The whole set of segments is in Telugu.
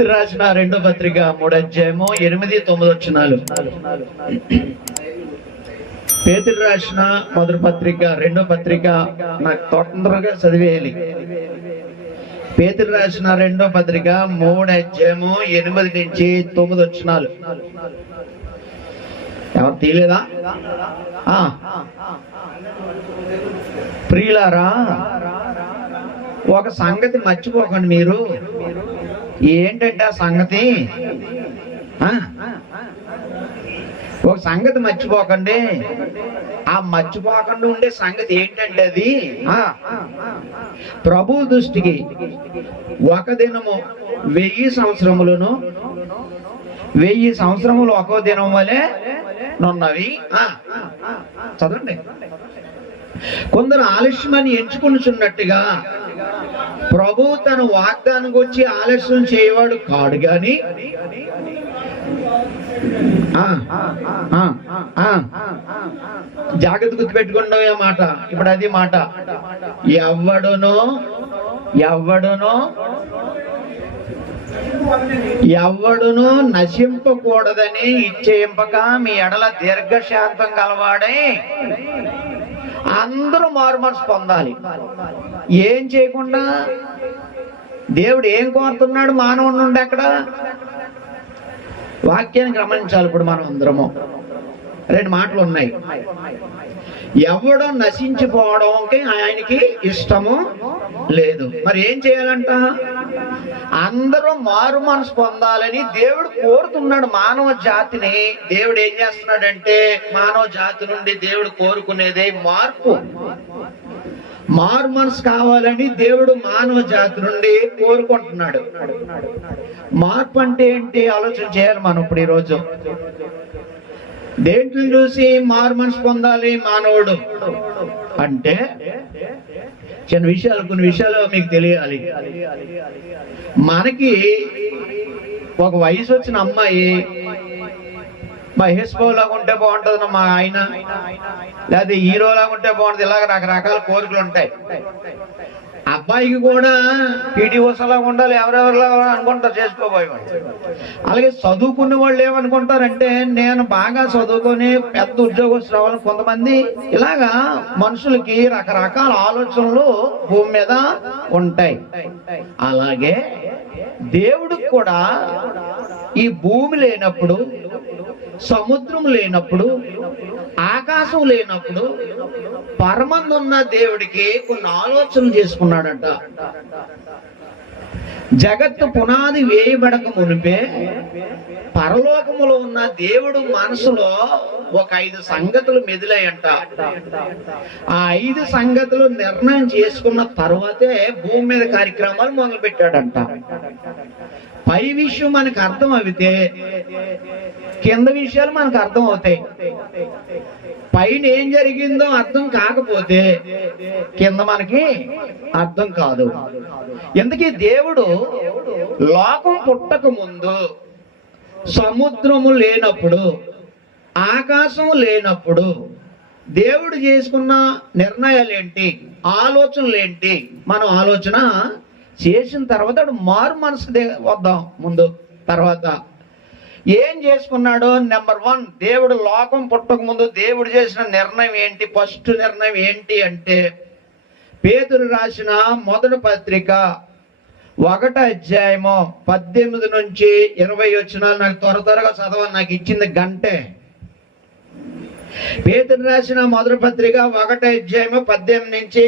పేతురు రాసిన రెండో పత్రిక 3వ అధ్యాయము 8-9 వచనాలు. పేతురు రాసిన మొదటి పత్రిక రెండో పత్రిక నాకు తొందరగా చదివేయాలి. పేతురు రాసిన రెండో పత్రిక 3వ అధ్యాయము 8-9 వచనాలు. ఎవరు తీయలేదా? ప్రియులారా, ఒక సంగతి మర్చిపోకండి. మీరు ఏంటంటే ఆ సంగతి, ఒక సంగతి మర్చిపోకండి. ఆ మర్చిపోకుండా ఉండే సంగతి ఏంటంటే అది ప్రభు దృష్టికి ఒక దినము 1000 సంవత్సరములను 1000 సంవత్సరములు ఒక్కో దినం వలె ఉన్నవి. చదవండి. కొందరు ఆలస్యమని ఎంచుకునిచున్నట్టుగా ప్రభు తన వాగ్దానం వచ్చి ఆలస్యం చేయవాడు కాడు గాని జాగ్రత్త గుర్తుపెట్టుకున్న మాట. ఇప్పుడు అది మాట, ఎవడును నశింపకూడదని ఇచ్చేయింపక మీ ఎడల దీర్ఘశాంతం కలవాడై అందరూ మారు మనసు పొందాలి. ఏం చేయకుండా దేవుడు ఏం కోరుతున్నాడు మానవుడి నుండి? అక్కడ వాక్యాన్ని గమనించాలి. ఇప్పుడు మనం అందరము 2 మాటలు ఉన్నాయి. ఎవడో నశించిపోవడంకి ఆయనకి ఇష్టము లేదు. మరి ఏం చేయాలంట? అందరూ మారు మనసు పొందాలని దేవుడు కోరుతున్నాడు మానవ జాతిని. దేవుడు ఏం చేస్తున్నాడంటే మానవ జాతి నుండి దేవుడు కోరుకునేదే మార్పు. మారు మనసు కావాలని దేవుడు మానవ జాతి నుండి కోరుకుంటున్నాడు. మార్పు అంటే ఏంటి ఆలోచన చేయాలి మనం. ఇప్పుడు ఈరోజు దేంట్లో చూసి మారు మనసు పొందాలి మానవుడు అంటే చిన్న విషయాలు, కొన్ని విషయాలు మీకు తెలియాలి. మనకి ఒక వయసు వచ్చిన అమ్మాయి మహేష్ బాబు లాగా ఉంటే బాగుంటుంది మా ఆయన, లేదా హీరో లాగా ఉంటే బాగుంటుంది. ఇలాగ రకరకాల కోరికలు ఉంటాయి. అబ్బాయికి కూడా పీటీ ఉషలాగా ఉండాలి, ఎవరెవరిలా అనుకుంటారు చేసుకోబోయేవాడు. అలాగే చదువుకునే వాళ్ళు ఏమనుకుంటారంటే నేను బాగా చదువుకొని పెద్ద ఉద్యోగస్తులు రావాలని కొంతమంది. ఇలాగా మనుషులకి రకరకాల ఆలోచనలు భూమి మీద ఉంటాయి. అలాగే దేవుడికి కూడా ఈ భూమి లేనప్పుడు, సముద్రం లేనప్పుడు, ఆకాశం లేనప్పుడు పరమందున్న దేవుడికి కొన్ని ఆలోచనలు చేసుకున్నాడట. జగత్తు పునాది వేయబడక మునిపే పరలోకములో ఉన్న దేవుడు మనసులో ఒక 5 సంగతులు మెదిలాయంట. ఆ 5 సంగతులు నిర్ణయం చేసుకున్న తర్వాతే భూమి మీద కార్యక్రమాలు మొదలు పెట్టాడంట. పై విషయం మనకు అర్థం అయితే కింద విషయాలు మనకు అర్థం అవుతాయి. పైన ఏం జరిగిందో అర్థం కాకపోతే కింద మనకి అర్థం కాదు. ఎందుకీ దేవుడు లోకం పుట్టక ముందు సముద్రము లేనప్పుడు, ఆకాశం లేనప్పుడు దేవుడు చేసుకున్న నిర్ణయాలు ఏంటి, ఆలోచనలు ఏంటి, మనం ఆలోచన చేసిన తర్వాత మారు మనసు వద్దాం. ముందు తర్వాత ఏం చేసుకున్నాడు? నెంబర్ 1, దేవుడు లోకం పుట్టక ముందు దేవుడు చేసిన నిర్ణయం ఏంటి? ఫస్ట్ నిర్ణయం ఏంటి అంటే పేతురు రాసిన మొదటి పత్రిక 1వ అధ్యాయము 18-20 వచనాలు. నాకు త్వరగా చదవని, నాకు ఇచ్చింది గంటే. పేతురు రాసిన మొదటి పత్రిక 1వ అధ్యాయము 18 నుంచి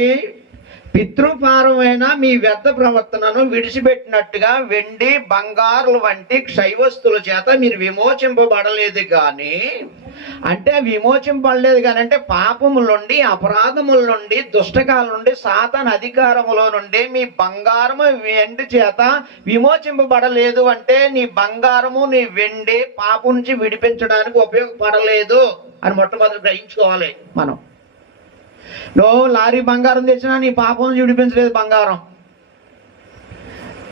పితృపారమైన మీ వ్యర్థ ప్రవర్తనను విడిచిపెట్టినట్టుగా వెండి బంగారుల వంటి క్షయవస్తుల చేత మీరు విమోచింపబడలేదు కానీ, అంటే విమోచింపబడలేదు కానీ అంటే పాపముల నుండి, అపరాధముల నుండి, దుష్టకాల నుండి, సాతాను అధికారములో నుండి మీ బంగారము వెండి చేత విమోచింపబడలేదు. అంటే నీ బంగారము నీ వెండి పాపం నుంచి విడిపించడానికి ఉపయోగపడలేదు అని మొట్టమొదటి గ్రహించుకోవాలి మనం. నువ్వు లారీ బంగారం తెచ్చినా నీ పాపం నుంచి విడిపించలేదు బంగారం.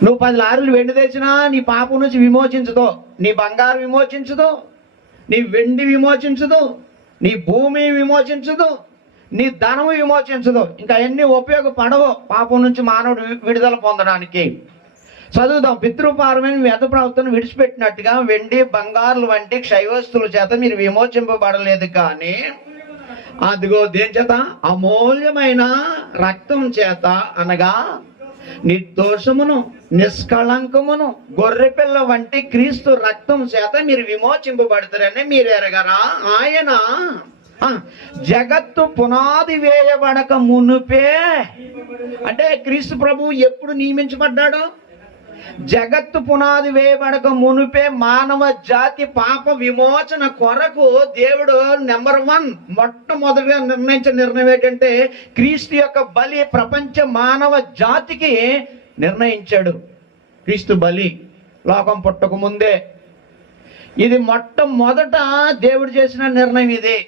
నువ్వు 10 లారీలు వెండి తెచ్చినా నీ పాపం నుంచి విమోచించదు. నీ బంగారం విమోచించదు, నీ వెండి విమోచించదు, నీ భూమి విమోచించదు, నీ ధనము విమోచించదు. ఇంకా ఎన్ని ఉపయోగపడవు పాపం నుంచి మానవుడు విడుదల పొందడానికి. చదువుదాం. పితృపారమైన వ్యర్థ ప్రవర్తన విడిచిపెట్టినట్టుగా వెండి బంగారులు వంటి క్షయవస్తుల చేత మీరు విమోచింపబడలేదు, కానీ అదిగో దేని చేత? అమూల్యమైన రక్తం చేత, అనగా నిర్దోషమును నిష్కళంకమును గొర్రెపిల్ల వంటి క్రీస్తు రక్తం చేత మీరు విమోచింపబడతారని మీరు ఎరగరా? ఆయన జగత్తు పునాది వేయబడక మునుపే, అంటే క్రీస్తు ప్రభువు ఎప్పుడు నియమించబడ్డాడు? జగత్తు పునాది వేయబడక మునుపే మానవ జాతి పాప విమోచన కొరకు దేవుడు నెంబర్ 1 మొట్టమొదటిగా నిర్ణయించిన నిర్ణయం ఏంటంటే క్రీస్తు యొక్క బలి ప్రపంచ మానవ జాతికి నిర్ణయించాడు. క్రీస్తు బలి లోకం పుట్టక ముందే ఇది మొట్టమొదట దేవుడు చేసిన నిర్ణయం. ఇది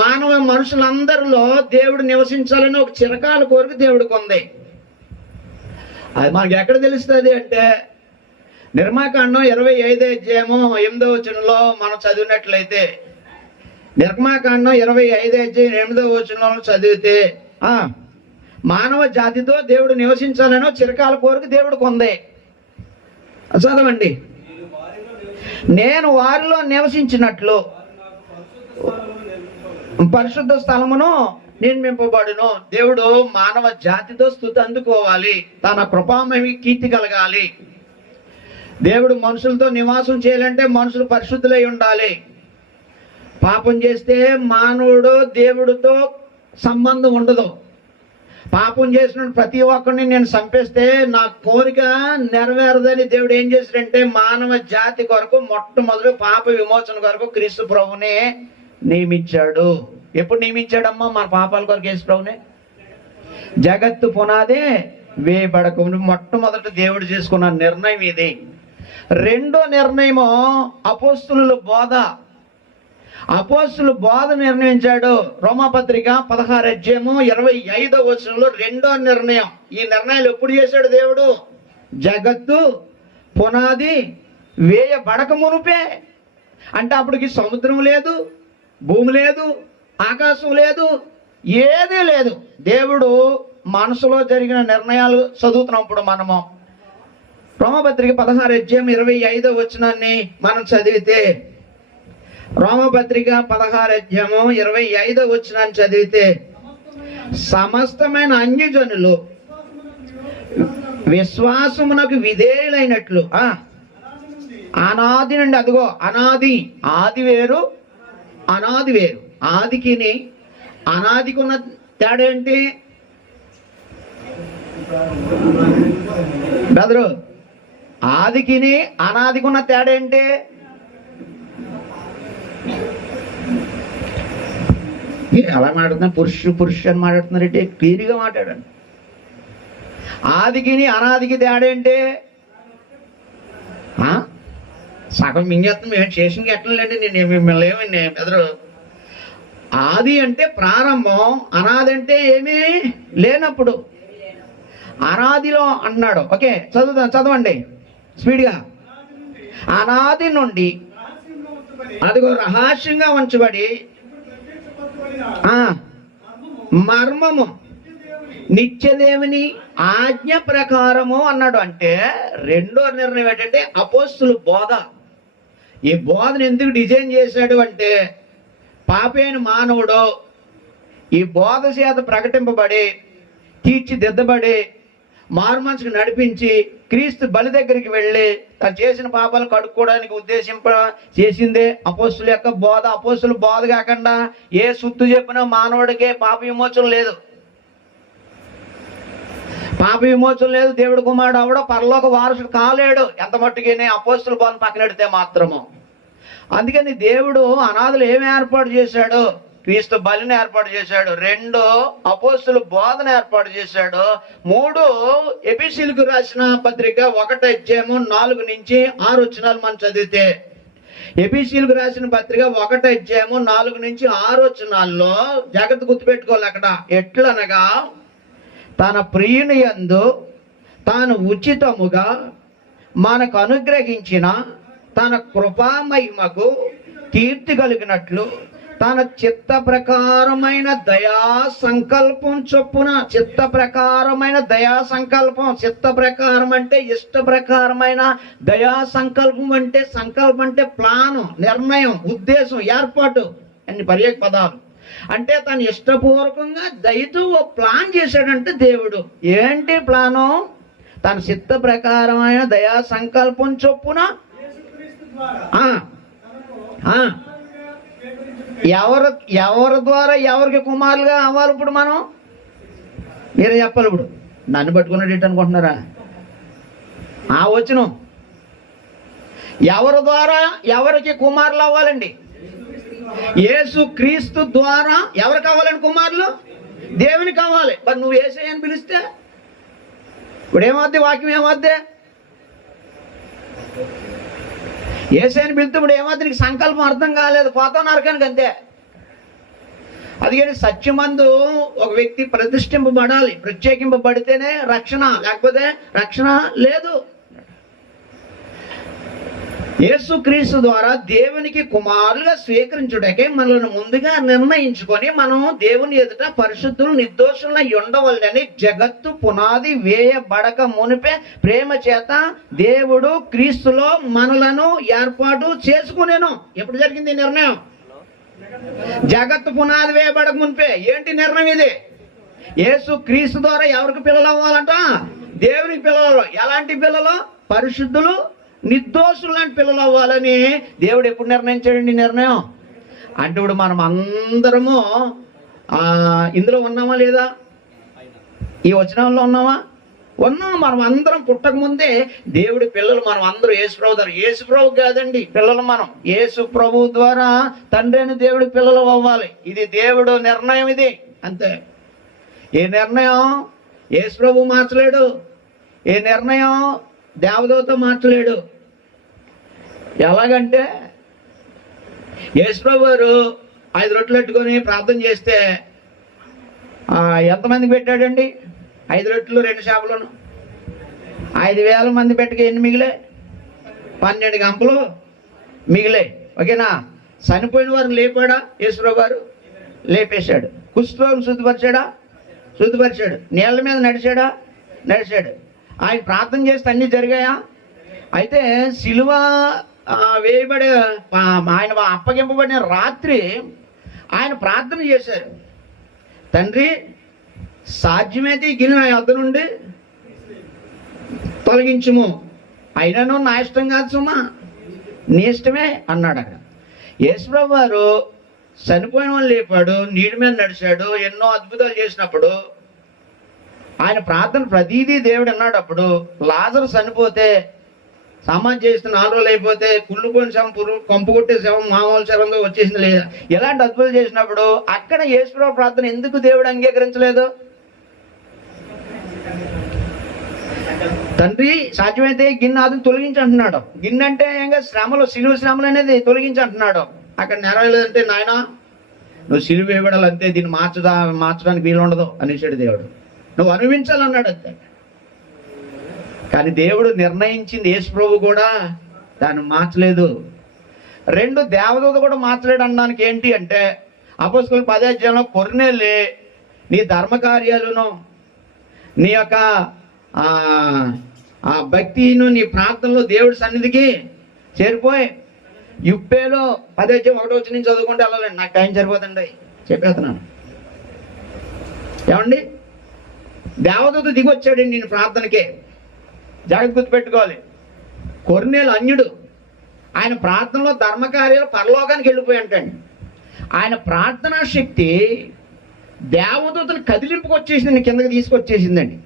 మానవ మనుషులందరిలో దేవుడు నివసించాలని ఒక చిరకాల కోరిక దేవుడికి ఉంది. అది మనకి ఎక్కడ తెలుస్తుంది అంటే నిర్మాకాండం 25వ అధ్యాయము 8వ వచనంలో మనం చదివినట్లయితే, నిర్మాకాండం 25వ అధ్యాయం 8వ వచనంలో చదివితే మానవ జాతితో దేవుడు నివసించాలని చిరకాల కోరిక దేవుడికి ఉంది. చదవండి. నేను వారిలో నివసించినట్లు పరిశుద్ధ స్థలమును నిర్మింపబడును. దేవుడు మానవ జాతితో స్తుతి అందుకోవాలి, తన కృపామహి కీర్తి కలగాలి. దేవుడు మనుషులతో నివాసం చేయాలంటే మనుషులు పరిశుద్ధులై ఉండాలి. పాపం చేస్తే మానవుడు దేవుడితో సంబంధం ఉండదు. పాపం చేసిన ప్రతి ఒక్కరిని నేను చంపేస్తే నా కోరిక నెరవేరదని దేవుడు ఏం చేశాడంటే మానవ జాతి కొరకు మొట్టమొదటి పాప విమోచన కొరకు క్రీస్తు ప్రభునే నియమించాడు. ఎప్పుడు నియమించాడమ్మా? మన పాపాల కొరకు యేసు ప్రభునే. జగత్తు పునాదే వేయబడక మొట్టమొదట దేవుడు చేసుకున్న నిర్ణయం ఇది. రెండో నిర్ణయము అపోస్తుల బోధ. అపోస్తుల బోధ నిర్ణయించాడు. రోమాపత్రిక 16వ అధ్యాయము 25వ వచనంలో రెండో నిర్ణయం. ఈ నిర్ణయాలు ఎప్పుడు చేశాడు దేవుడు? జగత్తు పునాది వేయబడక మునుపే. అంటే అప్పటికి సముద్రం లేదు, భూమి లేదు, ఆకాశం లేదు, ఏదీ లేదు. దేవుడు మనసులో జరిగిన నిర్ణయాలు చదువుతున్నప్పుడు మనము రోమపత్రిక 16వ అధ్యాయం 25వ వచనాన్ని మనం చదివితే, రోమపత్రిక 16వ అధ్యాయము 25వ వచనాన్ని చదివితే, సమస్తమైన అన్యజనులు విశ్వాసమునకు విధేయులైనట్లు అనాది నుండి, అదిగో అనాది, ఆది వేరు అనాది వేరు. ఆదికిని అనాదికి ఉన్న తేడా ఏంటి బెదరు? ఆదికిని అనాదికి ఉన్న తేడా ఏంటి? ఎలా మాట్లాడుతున్నారు? పురుషు అని మాట్లాడుతున్నారంటే క్లియర్గా మాట్లాడండి. ఆదికిని అనాదికి తేడా ఏంటి? సగం మింగేస్తాం. మేము చేసిన ఎట్లండి, నేను మిమ్మల్ని ఏమి ఎదురు. ఆది అంటే ప్రారంభం, అనాది అంటే ఏమీ లేనప్పుడు. అనాదిలో అన్నాడు. ఓకే, చదవండి స్పీడ్గా. అనాది నుండి, అదిగో రహస్యంగా ఉంచబడి మర్మము నిత్యదేవుని ఆజ్ఞ ప్రకారము అన్నాడు. అంటే రెండో నిర్ణయం ఏంటంటే అపోస్తుల బోధ. ఈ బోధను ఎందుకు డిజైన్ చేశాడు అంటే పాపైన మానవుడు ఈ బోధ చేత ప్రకటింపబడి తీర్చిదిద్దబడి మారుమనసుకు నడిపించి క్రీస్తు బలి దగ్గరికి వెళ్ళి తను చేసిన పాపాలు కడుక్కోవడానికి ఉద్దేశింప చేసిందే అపోస్తుల యొక్క బోధ. అపోస్తుల బోధ కాకుండా ఏ సుత్తు చెప్పినా మానవుడికే పాప విమోచన లేదు. పాప విమోచన లేదు. దేవుడు కుమారుడు అవడో పరలోక వారసుడు కాలేడు ఎంత మట్టుగానే అపోస్తుల బోధన పక్కనెడితే మాత్రము. అందుకని దేవుడు అనాథులు ఏమి ఏర్పాటు చేశాడు? క్రీస్తు బలిని ఏర్పాటు చేశాడు. 2 అపోస్తుల బోధన ఏర్పాటు చేశాడు. 3 ఎఫెసీయులకు రాసిన పత్రిక 1వ అధ్యాయము 4 నుంచి 6 వచనాలు మనం చదివితే, ఎఫెసీయులకు రాసిన పత్రిక 1వ అధ్యాయము 4 నుంచి 6 వచనాల్లో జాగ్రత్త గుర్తుపెట్టుకోవాలి. అక్కడ ఎట్లనగా తన ప్రియుని యందు తాను ఉచితముగా మనకు అనుగ్రహించిన తన కృపామహిమకు కీర్తి కలిగినట్లు తన చిత్త ప్రకారమైన దయా సంకల్పం చొప్పున, చిత్త ప్రకారమైన దయా సంకల్పం, చిత్త ప్రకారం అంటే ఇష్ట ప్రకారమైన, దయా సంకల్పం అంటే, సంకల్పం అంటే ప్లాను, నిర్ణయం, ఉద్దేశం, ఏర్పాటు అన్ని పర్యాయ పదాలు. అంటే తను ఇష్టపూర్వకంగా దయతో ఓ ప్లాన్ చేశాడంటే దేవుడు. ఏంటి ప్లాను? తన చిత్త ప్రకారమైన దయా సంకల్పం చొప్పున ఎవరి ద్వారా ఎవరికి కుమారులుగా అవ్వాలి? ఇప్పుడు మనం మీరే చెప్పాలి. ఇప్పుడు నన్ను పట్టుకున్నట్టు అనుకుంటున్నారా? వచనం ఎవరి ద్వారా ఎవరికి కుమారులు అవ్వాలండి? యేసు క్రీస్తు ద్వారా ఎవరు కావాలండి కుమారులు? దేవునికి కావాలి. మరి నువ్వు యేసయ్య అని పిలిస్తే ఇప్పుడు ఏమవుద్ది? వాక్యం ఏమవుద్ది? యేసయ్యని పిలిస్తే ఇప్పుడు ఏమవుద్ది? నీకు సంకల్పం అర్థం కాలేదు, పోతావు నరకానికి, అంతే. అందుకని సత్యమందు ఒక వ్యక్తి ప్రతిష్ఠింపబడాలి, ప్రత్యేకింపబడితేనే రక్షణ, లేకపోతే రక్షణ లేదు. యేసుక్రీస్తు ద్వారా దేవునికి కుమారులుగా స్వీకరించుటకే మనల్ని ముందుగా నిర్ణయించుకొని మనం దేవుని ఎదుట పరిశుద్ధులు నిర్దోషులై ఉండవలెనని జగత్తు పునాది వేయబడక మునిపే ప్రేమ చేత దేవుడు క్రీస్తులో మనలను ఏర్పాటు చేసుకునేను. ఎప్పుడు జరిగింది నిర్ణయం? జగత్తు పునాది వేయబడక మునిపే. ఏంటి నిర్ణయం ఇది? యేసు క్రీస్తు ద్వారా ఎవరికి పిల్లలు అవ్వాలంట? దేవునికి పిల్లలు. ఎలాంటి పిల్లలు? పరిశుద్ధులు నిర్దోషులు లాంటి పిల్లలు అవ్వాలని దేవుడు ఎప్పుడు నిర్ణయించాడండి నిర్ణయం? అంటే ఇప్పుడు మనం అందరము ఇందులో ఉన్నామా లేదా? ఈ వచనంలో ఉన్నామా? ఉన్నాం. మనం అందరం పుట్టక ముందే దేవుడి పిల్లలు. మనం అందరూ యేసు ప్రభు ద్వారా, యేసు ప్రభు కాదండి పిల్లలు మనం, యేసు ప్రభు ద్వారా తండ్రి అని దేవుడి పిల్లలు అవ్వాలి. ఇది దేవుడు నిర్ణయం, ఇది అంతే. ఏ నిర్ణయం యేసు ప్రభు మార్చలేడు, ఏ నిర్ణయం దేవదూత మార్చలేడు. ఎలాగంటే యేసుప్రభు గారు 5 రొట్టెలు పెట్టుకొని ప్రార్థన చేస్తే ఎంతమందికి పెట్టాడండి? 5 రొట్టెలు 2 చేపలను. 5,000 మంది పెట్టక ఎన్ని మిగిలే? 12 గంపలు మిగిలే. ఓకేనా? చనిపోయిన వారు లేపాడా యేసుప్రభు గారు? లేపేశాడు. కుష్ఠరోగులను శుద్ధిపరిచాడా? శుద్ధిపరిచాడు. నీళ్ళ మీద నడిచాడా? నడిచాడు. ఆయన ప్రార్థన చేస్తే అన్నీ జరిగాయా? అయితే సిలువ వేయబడే ఆయన అప్పగింపబడిన రాత్రి ఆయన ప్రార్థన చేశారు. తండ్రి సాధ్యమైతే ఈ గిన్నె నా యొద్ద నుండి తొలగించుము, అయినను నా ఇష్టం కాదు సుమా, నీ ఇష్టమే అన్నాడు. అక్కడ యేసుప్రభు వారు చనిపోయిన వాళ్ళు లేపాడు, నీటి మీద నడిచాడు, ఎన్నో అద్భుతాలు చేసినప్పుడు ఆయన ప్రార్థన ప్రతిదీ దేవుడు అన్నాడు. అప్పుడు లాజరు చనిపోతే, సమాధి చేసిన 4 రోజులు అయిపోతే, కుళ్ళుపోయిన శవం, కంపు కొట్టే శవం మామూలు శవంగా వచ్చేసింది లేదా? ఎలాంటి అద్భుతాలు చేసినప్పుడు అక్కడ యేసుప్రభు ప్రార్థన ఎందుకు దేవుడు అంగీకరించలేదు? తండ్రి సాధ్యమైతే గిన్నె అది తొలగించంటున్నాడు. గిన్నె అంటే ఇంకా శ్రమలు, సిలువ శ్రమలు అనేది తొలగించంటున్నాడు. అక్కడ నెరవేరలేదంటే నాయన నువ్వు సిలువ వేయబడాలి, అంతే, దీన్ని మార్చడానికి వీలు ఉండదు అనేసాడు దేవుడు. నువ్వు అనుభవించాలన్నాడు అంతే. కానీ దేవుడు నిర్ణయించింది యేసుప్రభు కూడా దాన్ని మార్చలేదు. 2 దేవదూత కూడా మార్చలేడు అనడానికి ఏంటి అంటే, అపోస్తలుల 10వ అధ్యాయంలో కొర్నేలి నీ ధర్మకార్యాలను, నీ యొక్క ఆ భక్తిను, నీ ప్రార్థనలో దేవుడి సన్నిధికి చేరిపోయి యుప్పేలో 10వ అధ్యాయం 1వ వచనం నుంచి చదువుకుంటే వెళ్ళాలండి, నాకు టైం సరిపోతుందండి, చెప్పేస్తున్నాను. ఏమండి? దేవదూత దిగి వచ్చాడండి నేను ప్రార్థనకే. జాగ్రత్త గుర్తుపెట్టుకోవాలి. కొర్నేలు అన్యుడు, ఆయన ప్రార్థనలో ధర్మకార్యాలు పరలోకానికి వెళ్ళిపోయి అంటండి. ఆయన ప్రార్థనా శక్తి దేవదూతను కదిలింపుకు వచ్చేసింది, కిందకి తీసుకొచ్చేసిందండి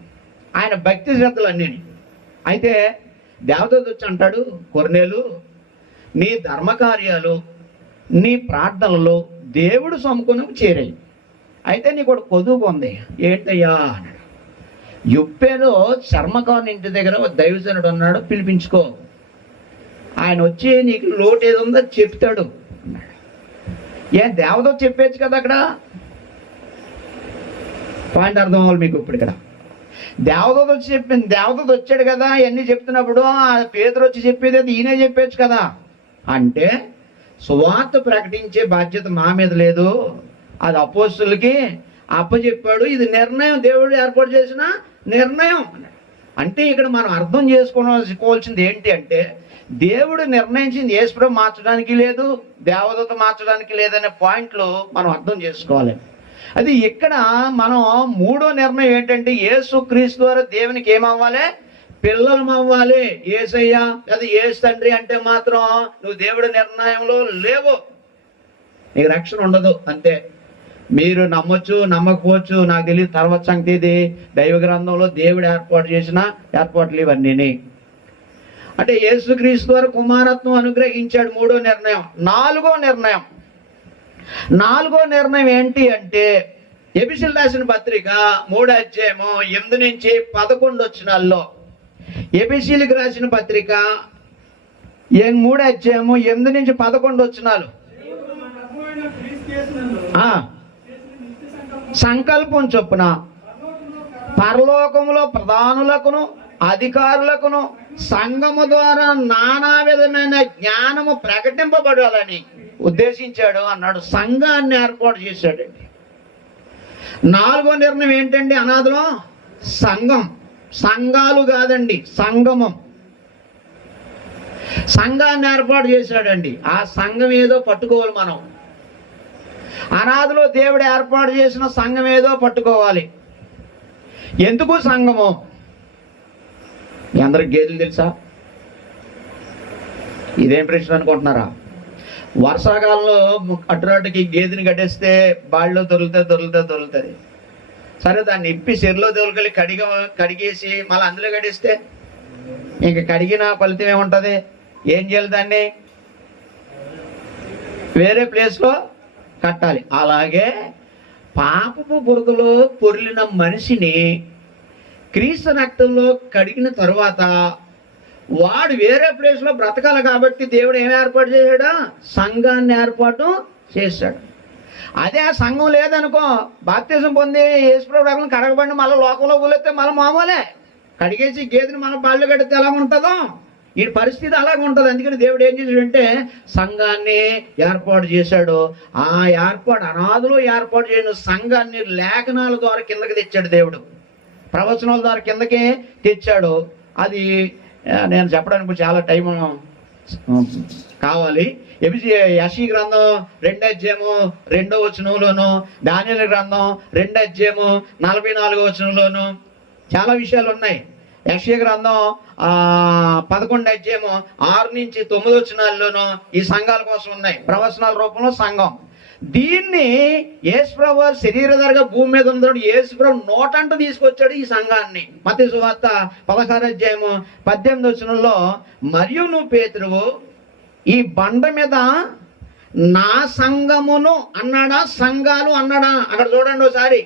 ఆయన భక్తి శ్రద్ధలు అన్నీ. అయితే దేవదూత వచ్చి అంటాడు, కొర్నేలు నీ ధర్మకార్యాలు, నీ ప్రార్థనలో దేవుడు సొమ్ముకుని చేరాయి. అయితే నీకు ఒక కొదువు ఉంది. ఏంటయ్యా అన్నాడు. యుప్పేలో చర్మకారుని ఇంటి దగ్గర దైవజనుడు ఉన్నాడు, పిలిపించుకో, ఆయన వచ్చి నీకు లోటు ఏది ఉందో చెప్తాడు అన్నాడు. దేవదూత చెప్పేచ్చు కదా. అక్కడ పాయింట్ అర్థం అవ్వాలి మీకు. ఇప్పుడు ఇక్కడ దేవదూత వచ్చి చెప్పింది, దేవదూత వచ్చాడు కదా ఇవన్నీ చెప్తున్నప్పుడు ఆ పేతురు వచ్చి చెప్పేది అది ఈయనే చెప్పేచ్చు కదా. అంటే సువార్త ప్రకటించే బాధ్యత మా మీద లేదు, అది అపోస్తులకి అప్పచెప్పాడు. ఇది నిర్ణయం, దేవుడు ఏర్పాటు చేసిన నిర్ణయం. అంటే ఇక్కడ మనం అర్థం చేసుకోవాల్సింది ఏంటి అంటే, దేవుడు నిర్ణయించింది యేసుప్రభు మార్చడానికి లేదు, దేవదూత మార్చడానికి లేదనే పాయింట్లు మనం అర్థం చేసుకోవాలి. అది ఇక్కడ మనం మూడో నిర్ణయం ఏంటంటే, యేసు క్రీస్తు ద్వారా దేవునికి ఏమవ్వాలి? పిల్లలం అవ్వాలి. యేసయ్య లేదా యేసు తండ్రి అంటే మాత్రం నువ్వు దేవుడి నిర్ణయంలో లేవు, నీకు రక్షణ ఉండదు. అంతే. మీరు నమ్మొచ్చు నమ్మకపోవచ్చు, నాకు తెలియదు, తర్వాత సంగతి. ఇది దైవ గ్రంథంలో దేవుడు ఏర్పాటు చేసిన ఏర్పాట్లు ఇవన్నీ. అంటే యేసుక్రీస్తు వారు కుమారత్వం అనుగ్రహించాడు. మూడో నిర్ణయం. నాలుగో నిర్ణయం ఏంటి అంటే, ఎఫెసీయులకు రాసిన పత్రిక 3వ అధ్యాయము 8 నుంచి 11 వచనాల్లో, ఎఫెసీయులకు రాసిన పత్రిక 3వ అధ్యాయము 8 నుంచి 11 వచనాలు. సంకల్పం చొప్పున పరలోకములో ప్రధానులకును అధికారులకును సంఘము ద్వారా నానా విధమైన జ్ఞానము ప్రకటింపబడాలని ఉద్దేశించాడు అన్నాడు. సంఘాన్ని ఏర్పాటు చేశాడండి. నాలుగో నిర్ణయం ఏంటండి? అనాదిలో సంఘం, సంఘాలు కాదండి, సంగమం. సంఘాన్ని ఏర్పాటు చేశాడండి. ఆ సంఘం ఏదో పట్టుకోవాలి మనం. అనాదిలో దేవుడు ఏర్పాటు చేసిన సంఘం ఏదో పట్టుకోవాలి. ఎందుకు సంఘము? మీ అందరికి గేదెలు తెలుసా? ఇదేం ప్రశ్న అనుకుంటున్నారా? వర్షాకాలంలో అటురాటికి గేదెని కట్టేస్తే బాళ్ళలో దొరుకుతుంది. సరే, దాన్ని ఇప్పి చెరులో దొరకలి కడిగేసి మళ్ళీ అందులో కట్టేస్తే ఇంక కడిగిన ఫలితం ఏముంటుంది? ఏం చేయాలి? దాన్ని వేరే ప్లేస్లో కట్టాలి. అలాగే పాపపు బురదలో పొర్లిన మనిషిని క్రీస్తు రక్తంలో కడిగిన తరువాత వాడు వేరే ప్లేస్లో బ్రతకాలి. కాబట్టి దేవుడు ఏం ఏర్పాటు చేశాడు? సంఘాన్ని ఏర్పాటు చేశాడు. అదే ఆ సంఘం లేదనుకో, బాప్తిజం పొంది యేసుప్రభు రక్తం కడగబడి మళ్ళీ లోకంలో ఊలెత్తే మళ్ళీ మామూలే. కడిగేసి గేదెని మళ్ళీ బాళ్ళు కడితే ఎలా ఉంటుందో ఈ పరిస్థితి అలాగే ఉంటుంది. అందుకని దేవుడు ఏం చేశాడంటే సంఘాన్ని ఏర్పాటు చేశాడు. ఆ ఏర్పాటు, అనాథలో ఏర్పాటు చేయని సంఘాన్ని లేఖనాల ద్వారా కిందకి తెచ్చాడు దేవుడు, ప్రవచనాల ద్వారా కిందకి తెచ్చాడు. అది నేను చెప్పడానికి చాలా టైం కావాలి. యెషయా గ్రంథం 2వ అధ్యాయము 2వ వచనంలోను, దానియేలు గ్రంథం 2వ అధ్యాయము 44వ వచనంలోను చాలా విషయాలు ఉన్నాయి. యెషయా గ్రంథం 11వ అధ్యాయము 6 నుంచి 9 వచనాల్లోనూ ఈ సంఘాల కోసం ఉన్నాయి. ప్రవచనాల రూపంలో సంఘం. దీన్ని యేసుప్రభు శరీరధారిగా భూమి మీద ఉన్నాడు. యేసుప్రభు నోటంట తీసుకొచ్చాడు ఈ సంఘాన్ని. మత్తయి సువార్త 16వ అధ్యాయము 18వ వచనంలో, మరియు నువ్వు పేతురువు ఈ బండ మీద నా సంఘమును అన్నాడా, సంఘాలు అన్నాడా? అక్కడ చూడండి ఒకసారి.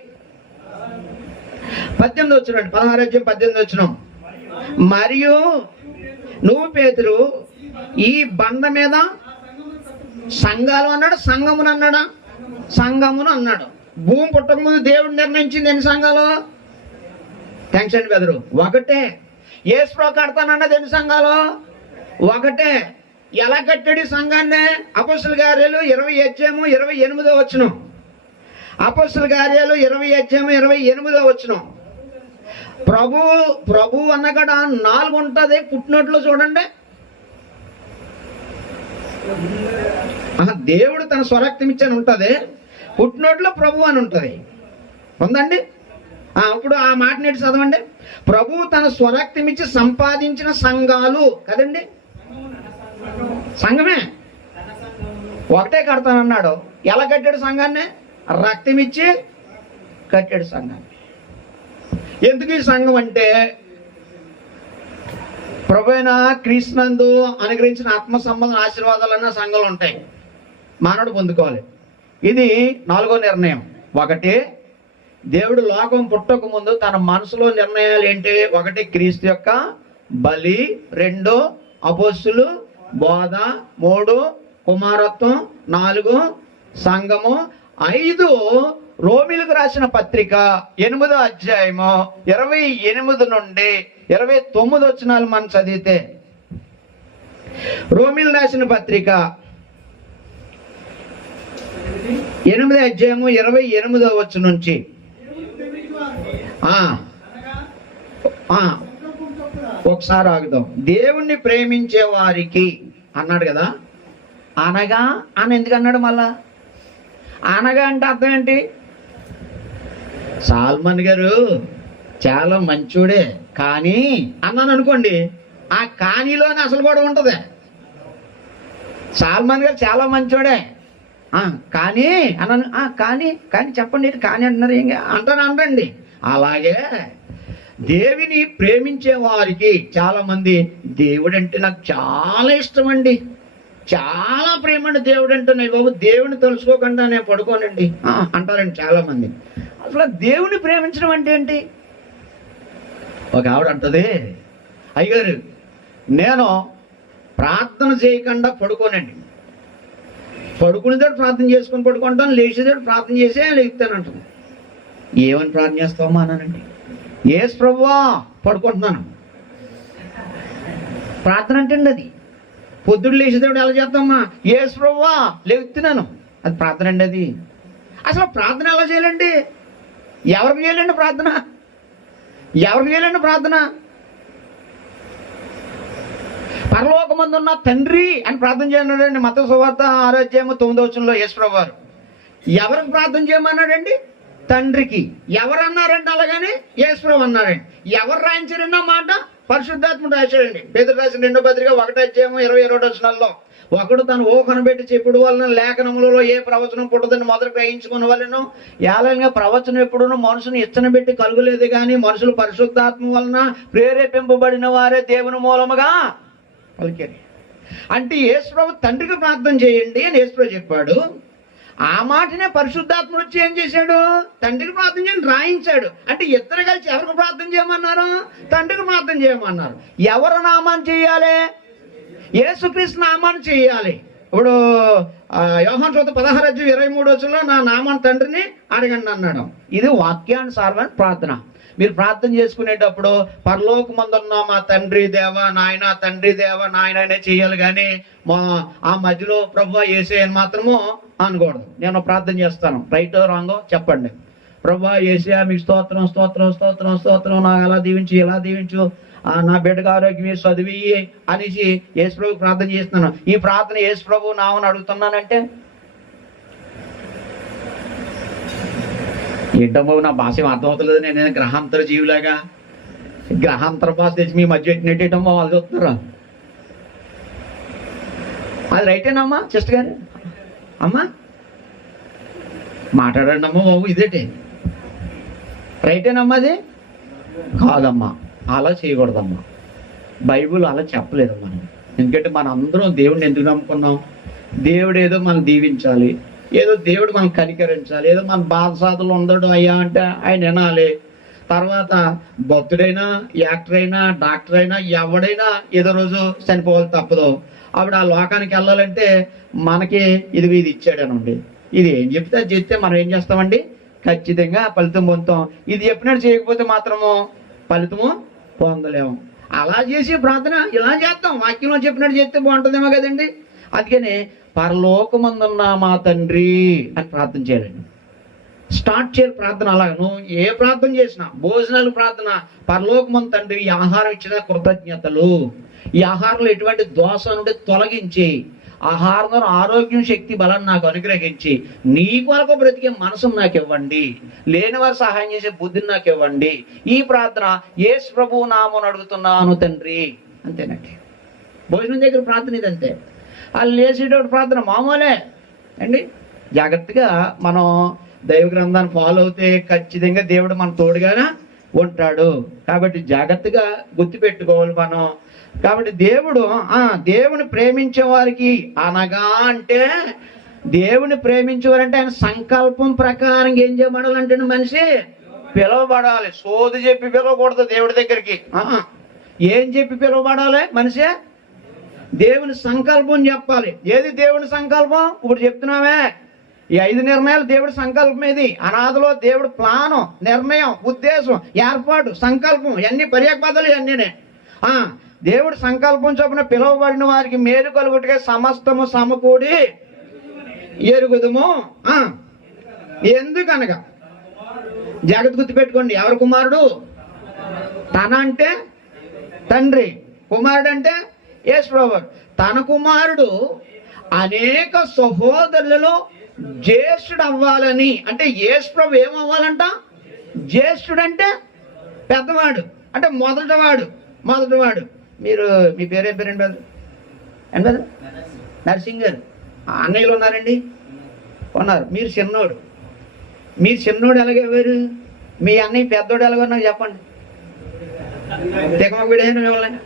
18వ వచనం, 16వ అధ్యాయం 18వ వచనం. మరియు నువ్వు పేతురు ఈ బండ మీద సంఘాలు అన్నాడు, సంఘమును అన్నాడా? సంఘమును అన్నాడు. భూమి పుట్టక ముందు దేవుడు నిర్ణయించింది ఎన్ని సంఘాలు? థ్యాంక్స్ అండి బెదరు. ఒకటే. యేసుప్రభు కడతానన్నది ఎన్ని సంఘాలు? ఒకటే. ఎలా కట్టాడు ఈ సంఘాన్ని? అపోస్తలుల కార్యాలు 20వ అధ్యాయము 28వ వచనం. అపోస్తలుల కార్యాలు 20వ అధ్యాయము 28వ వచనం. ప్రభు అన్నగడ 4 ఉంటుంది. పుట్టినట్లు చూడండి. దేవుడు తన స్వరక్తం ఇచ్చని ఉంటుంది, పుట్టినట్లు ప్రభు అని ఉంటుంది. ఉందండి. ఇప్పుడు ఆ మాట నేటి చదవండి. ప్రభు తన స్వరక్తం ఇచ్చి సంపాదించిన సంఘాలు కదండి. సంఘమే. ఒకటే కడతానన్నాడు. ఎలా కట్టాడు సంఘాన్ని? రక్తం ఇచ్చి కట్టాడు సంఘాన్ని. ఎందుకు ఈ సంఘం అంటే, ప్రభు అయిన క్రీస్తునందు అనుగ్రహించిన ఆత్మ సంబంధం ఆశీర్వాదాలన్న సంఘాలు ఉంటాయి, మానవుడు పొందుకోవాలి. ఇది 4వ నిర్ణయం. ఒకటి, దేవుడు లోకం పుట్టక ముందు తన మనసులో నిర్ణయాలు ఏంటి? ఒకటి, క్రీస్తు యొక్క బలి. 2, అపోస్తులు బోధ. 3, కుమారత్వం. 4, సంఘము. 5, రోమీలకు రాసిన పత్రిక 8వ అధ్యాయము 28 నుండి 29 వచనాలు మనం చదివితే, రోమీలు రాసిన పత్రిక 8వ అధ్యాయము 28వ వచనం నుంచి ఒకసారి ఆగుదాం. దేవుణ్ణి ప్రేమించే వారికి అన్నాడు కదా. అనగా అని ఎందుకు అన్నాడు? మళ్ళా అనగా అంటే అర్థం ఏంటి? సాల్మన్ గారు చాలా మంచోడే కానీ అన్నాను అనుకోండి, ఆ కానీలోనే అసలు కూడా ఉంటది. సాల్మన్ గారు చాలా మంచోడే కానీ అన్నాను. కానీ చెప్పండి కానీ అంటున్నారు, ఏం అంటాను అనరండి. అలాగే దేవిని ప్రేమించే వారికి చాలా మంది దేవుడు అంటే నాకు చాలా ఇష్టం అండి, చాలా ప్రేమ అండి దేవుడు అంటే, బాబు దేవుని తెలుసుకోకుండా నేను పడుకోనండి అంటారండి చాలా మంది. అసలు దేవుని ప్రేమించడం అంటే ఏంటి? ఒక ఆవిడ అంటది, అయ్యగారు నేను ప్రార్థన చేయకుండా పడుకోనండి, పడుకునేదాడు ప్రార్థన చేసుకొని పడుకుంటాను, లేచేదాడు ప్రార్థన చేసే లేపుతానంటాను. ఏమని ప్రార్థన చేస్తావమ్మా అన్నానండి. యేసు ప్రభువా పడుకుంటున్నాను. ప్రార్థన అంటే అండి అది. పొద్దుడు లేచేదాడు ఎలా చేస్తామమ్మా? యేసు ప్రభువా లేపుతున్నాను, అది ప్రార్థన అండి. అది అసలు ప్రార్థన ఎలా చేయాలండి? ఎవరికి చేయాలండి ప్రార్థన? ఎవరికి చేయాలండి ప్రార్థన? పరలోకమందున్న తండ్రి అని ప్రార్థన చేయమన్నాడండి. మత్తయి సువార్త 6వ అధ్యాయము 9వ వచనంలో యేసు ప్రభువు వారు ఎవరికి ప్రార్థన చేయమన్నాడండి? తండ్రికి. ఎవరు అన్నారండి అలాగని? యేసు ప్రభువు అన్నారండి. ఎవరు రాయించారండి ఆ మాట? పరిశుద్ధాత్ముడు రాశాడండి. పేతురు రాసిన 2వ పత్రిక 1వ అధ్యాయము 22వ వచనాల్లో, ఒకడు తన ఊహను పెట్టి చెప్పుడు వలన లేఖనములలో ఏ ప్రవచనం పుట్టదని మొదలు గ్రహించుకున్న వాళ్ళను, ఏలైనా ప్రవచనం ఎప్పుడునూ మనుషుని ఇచ్చన పెట్టి కలుగులేదు కానీ మనుషులు పరిశుద్ధాత్మ వలన ప్రేరేపింపబడిన వారే దేవుని మూలముగా పలికారు. అంటే యేసు ప్రభు తండ్రికి ప్రార్థన చేయండి అని యేసు ప్రభు చెప్పాడు. ఆ మాటనే పరిశుద్ధాత్ముడు వచ్చి ఏం చేశాడు? తండ్రికి ప్రార్థన చేయని రాయించాడు. అంటే ఇద్దరు కలిసి ఎవరికి ప్రార్థన చేయమన్నారు? తండ్రికి ప్రార్థన చేయమన్నారు. ఎవరు నామాన్ని చేయాలి? యేసుక్రీస్తు నామాన్ని చేయాలి. ఇప్పుడు యోహాను సువార్త 16:23 నా నామాన్ని తండ్రిని అడగండి అన్నాడు. ఇది వాక్యానుసారమైన ప్రార్థన. మీరు ప్రార్థన చేసుకునేటప్పుడు పరలోకమందున్న మా తండ్రి దేవ నాయన, తండ్రి దేవ నాయన అనే చేయాలి కానీ ఆ మధ్యలో ప్రభువా యేసయ్య మాత్రము అనకూడదు. నేను ప్రార్థన చేస్తాను, రైటో రాంగో చెప్పండి. ప్రభువా యేసయ్య మీకు స్తోత్రం స్తోత్రం స్తోత్రం స్తోత్రం, నాకు అలా దీవించు ఇలా దీవించు, నా బిడ్డకు ఆరోగ్యం చదివి అనేసి యేసు ప్రభు ప్రార్థన చేస్తున్నాను. ఈ ప్రార్థన యేసు ప్రభు నామని అడుగుతున్నానంటే ఏంటమ్మో నా భాష అర్థమవుతలేదు, నేను గ్రహాంతర జీవులాగా గ్రహాంతర భాష తెచ్చి మీ మధ్య పెట్టినట్టేటమ్మో వాళ్ళు చూస్తున్నారా? అది రైటేనమ్మా సిస్టర్ గారు? అమ్మా మాట్లాడండి అమ్మా బాబు, ఇదేంటి రైటేనమ్మా? అది కాదమ్మా, అలా చేయకూడదమ్మా. బైబుల్ అలా చెప్పలేదు మనం. ఎందుకంటే మన అందరం దేవుడిని ఎందుకు నమ్ముకున్నాం? దేవుడు ఏదో మనం దీవించాలి, ఏదో దేవుడు మనం కనికరించాలి, ఏదో మన బాధసాధలు ఉండడు అయ్యా అంటే ఆయన వినాలి. తర్వాత భక్తుడైనా యాక్టర్ అయినా డాక్టర్ అయినా ఎవడైనా ఏదో రోజు చనిపోవాలి తప్పదు. ఆవిడ ఆ లోకానికి వెళ్ళాలంటే మనకి ఇది ఇచ్చాడనండి. ఇది ఏం చెప్తే అది చెప్తే మనం ఏం చేస్తామండి? ఖచ్చితంగా ఫలితం పొందుతాం. ఇది చెప్పినట్టు చేయకపోతే మాత్రము ఫలితము పొందలేము. అలా చేసి ప్రార్థన ఇలా చేస్తాం, వాక్యంలో చెప్పినట్టు చేస్తే బాగుంటుందేమో కదండి. అందుకని పరలోకమందున్న మా తండ్రి అని ప్రార్థన చేయాలండి. స్టార్ట్ చేయాలి ప్రార్థన. అలాగ నువ్వు ఏ ప్రార్థన చేసినా, భోజనాలు ప్రార్థన, పరలోకమందు తండ్రి ఈ ఆహారం ఇచ్చిన కృతజ్ఞతలు, ఈ ఆహారంలో ఎటువంటి దోషం నుండి తొలగించి, ఆహారంలో ఆరోగ్యం శక్తి బలాన్ని నాకు అనుగ్రహించి, నీ కొరకు బ్రతికే మనసును నాకు ఇవ్వండి, లేని వారు సహాయం చేసే బుద్ధిని నాకు ఇవ్వండి. ఈ ప్రార్థన యేసు ప్రభువు నామమున అడుగుతున్నాను తండ్రి. అంతేనండి. భోజనం దగ్గర ప్రార్థన ఇదంతే. వాళ్ళు లేచేటప్పుడు ప్రార్థన మామూలే అండి. జాగ్రత్తగా మనం దైవ గ్రంథాన్ని ఫాలో అవుతే ఖచ్చితంగా దేవుడు మన తోడుగానే ఉంటాడు. కాబట్టి జాగ్రత్తగా గుర్తుపెట్టుకోవాలి మనం. కాబట్టి దేవుని ప్రేమించే వారికి అనగా అంటే దేవుని ప్రేమించేవారంటే ఆయన సంకల్పం ప్రకారం ఏం చేయబడాలంటే మనిషి పిలువబడాలి. సోది చెప్పి పిలవకూడదు దేవుడి దగ్గరికి. ఏం చెప్పి పిలువబడాలి మనిషి? దేవుని సంకల్పం చెప్పాలి. ఏది దేవుని సంకల్పం? ఇప్పుడు చెప్తున్నామే ఈ 5 నిర్ణయాలు దేవుడి సంకల్పం. ఇది అనాథలో దేవుడు ప్లాను, నిర్ణయం, ఉద్దేశం, ఏర్పాటు, సంకల్పం, ఇవన్నీ పర్యాపదాలు ఇవన్నీనే. దేవుడి సంకల్పం చొప్పున పిలువబడిన వారికి మేలు కలుగుటకే సమస్తము సమకూడి ఎరుగుదుము. ఎందుకనగా జాగ్రత్త గుర్తుపెట్టుకోండి, ఎవరు కుమారుడు? తన అంటే తండ్రి, కుమారుడు అంటే యేసు ప్రభువు. తన కుమారుడు అనేక సహోదరులలో జ్యేష్ఠుడు అవ్వాలని. అంటే యేసు ప్రభు ఏమవ్వాలంట? జ్యేష్ఠుడు అంటే పెద్దవాడు, అంటే మొదటివాడు. మీరు మీ పేరేం పేరండి బ్రదర్? ఏం బ్రదర్? నర్సింగ్ గారు. అన్నయ్యలు ఉన్నారండి? ఉన్నారు. మీరు చిన్నోడు ఎలాగేవారు? మీ అన్నయ్య పెద్దోడు ఎలాగో నాకు చెప్పండి. తెగమగుడైన మిమ్మల్ని.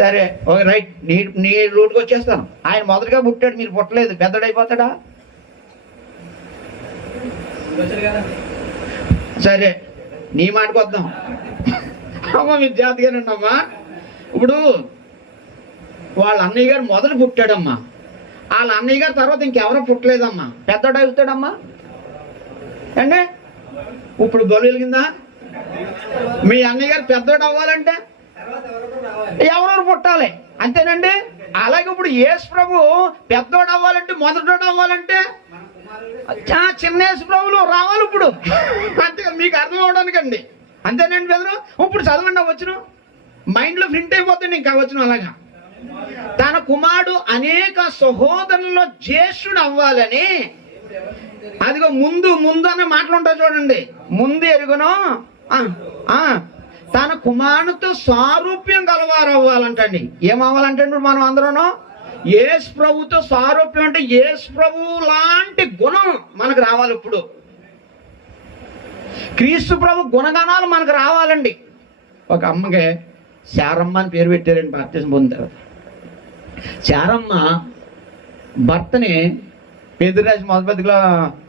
సరే ఓకే రైట్, నీ రూట్కి వచ్చేస్తాను. ఆయన మొదటగా పుట్టాడు, మీరు పుట్టలేదు, పెద్దోడు అయిపోతాడా? సరే నీ మాటకు వద్దాం. అమ్మ మీరు జాతిగానండి అమ్మా. ఇప్పుడు వాళ్ళ అన్నయ్య గారు మొదట పుట్టాడమ్మా. వాళ్ళ అన్నయ్య గారి తర్వాత ఇంకెవరో పుట్టలేదమ్మా. పెద్దోడు అవుతాడమ్మా అండి. ఇప్పుడు బలు వెలిగిందా? మీ అన్నయ్య గారు పెద్దోడు అవ్వాలంటే ఎవరెవరు పుట్టాలి, అంతేనండి. అలాగే ఇప్పుడు యేసు ప్రభు పెద్దోడు అవ్వాలంటే, మొదటోడు అవ్వాలంటే చిన్న యేసు ప్రభులు రావాలి ఇప్పుడు. అంతే, మీకు అర్థం అవడానికండి. అంతేనండి బెదరు. ఇప్పుడు చదవండి వచ్చిన మైండ్లో ప్రింట్ అయిపోతుంది ఇంకా వచ్చిన. అలాగా తన కుమారుడు అనేక సహోదరులలో జ్యేష్ఠుడు అవ్వాలని. అదిగో ముందు అనే మాటలు ఉంటాయి చూడండి. ముందు ఎరుగును తన కుమారునితో సారూప్యం గలవారు అవ్వాలంటండి. ఏమవ్వాలంటే మనం అందరూ యేసు ప్రభుతో సారూప్యం, అంటే యేసు ప్రభు లాంటి గుణం మనకు రావాలి. ఇప్పుడు క్రీస్తు ప్రభు గుణగణాలు మనకు రావాలండి. ఒక అమ్మకి శారమ్మ అని పేరు పెట్టారండి బాప్తిజం పొందిన తర్వాత. శారమ్మ భర్తని పేతురురాజు మొదటిలో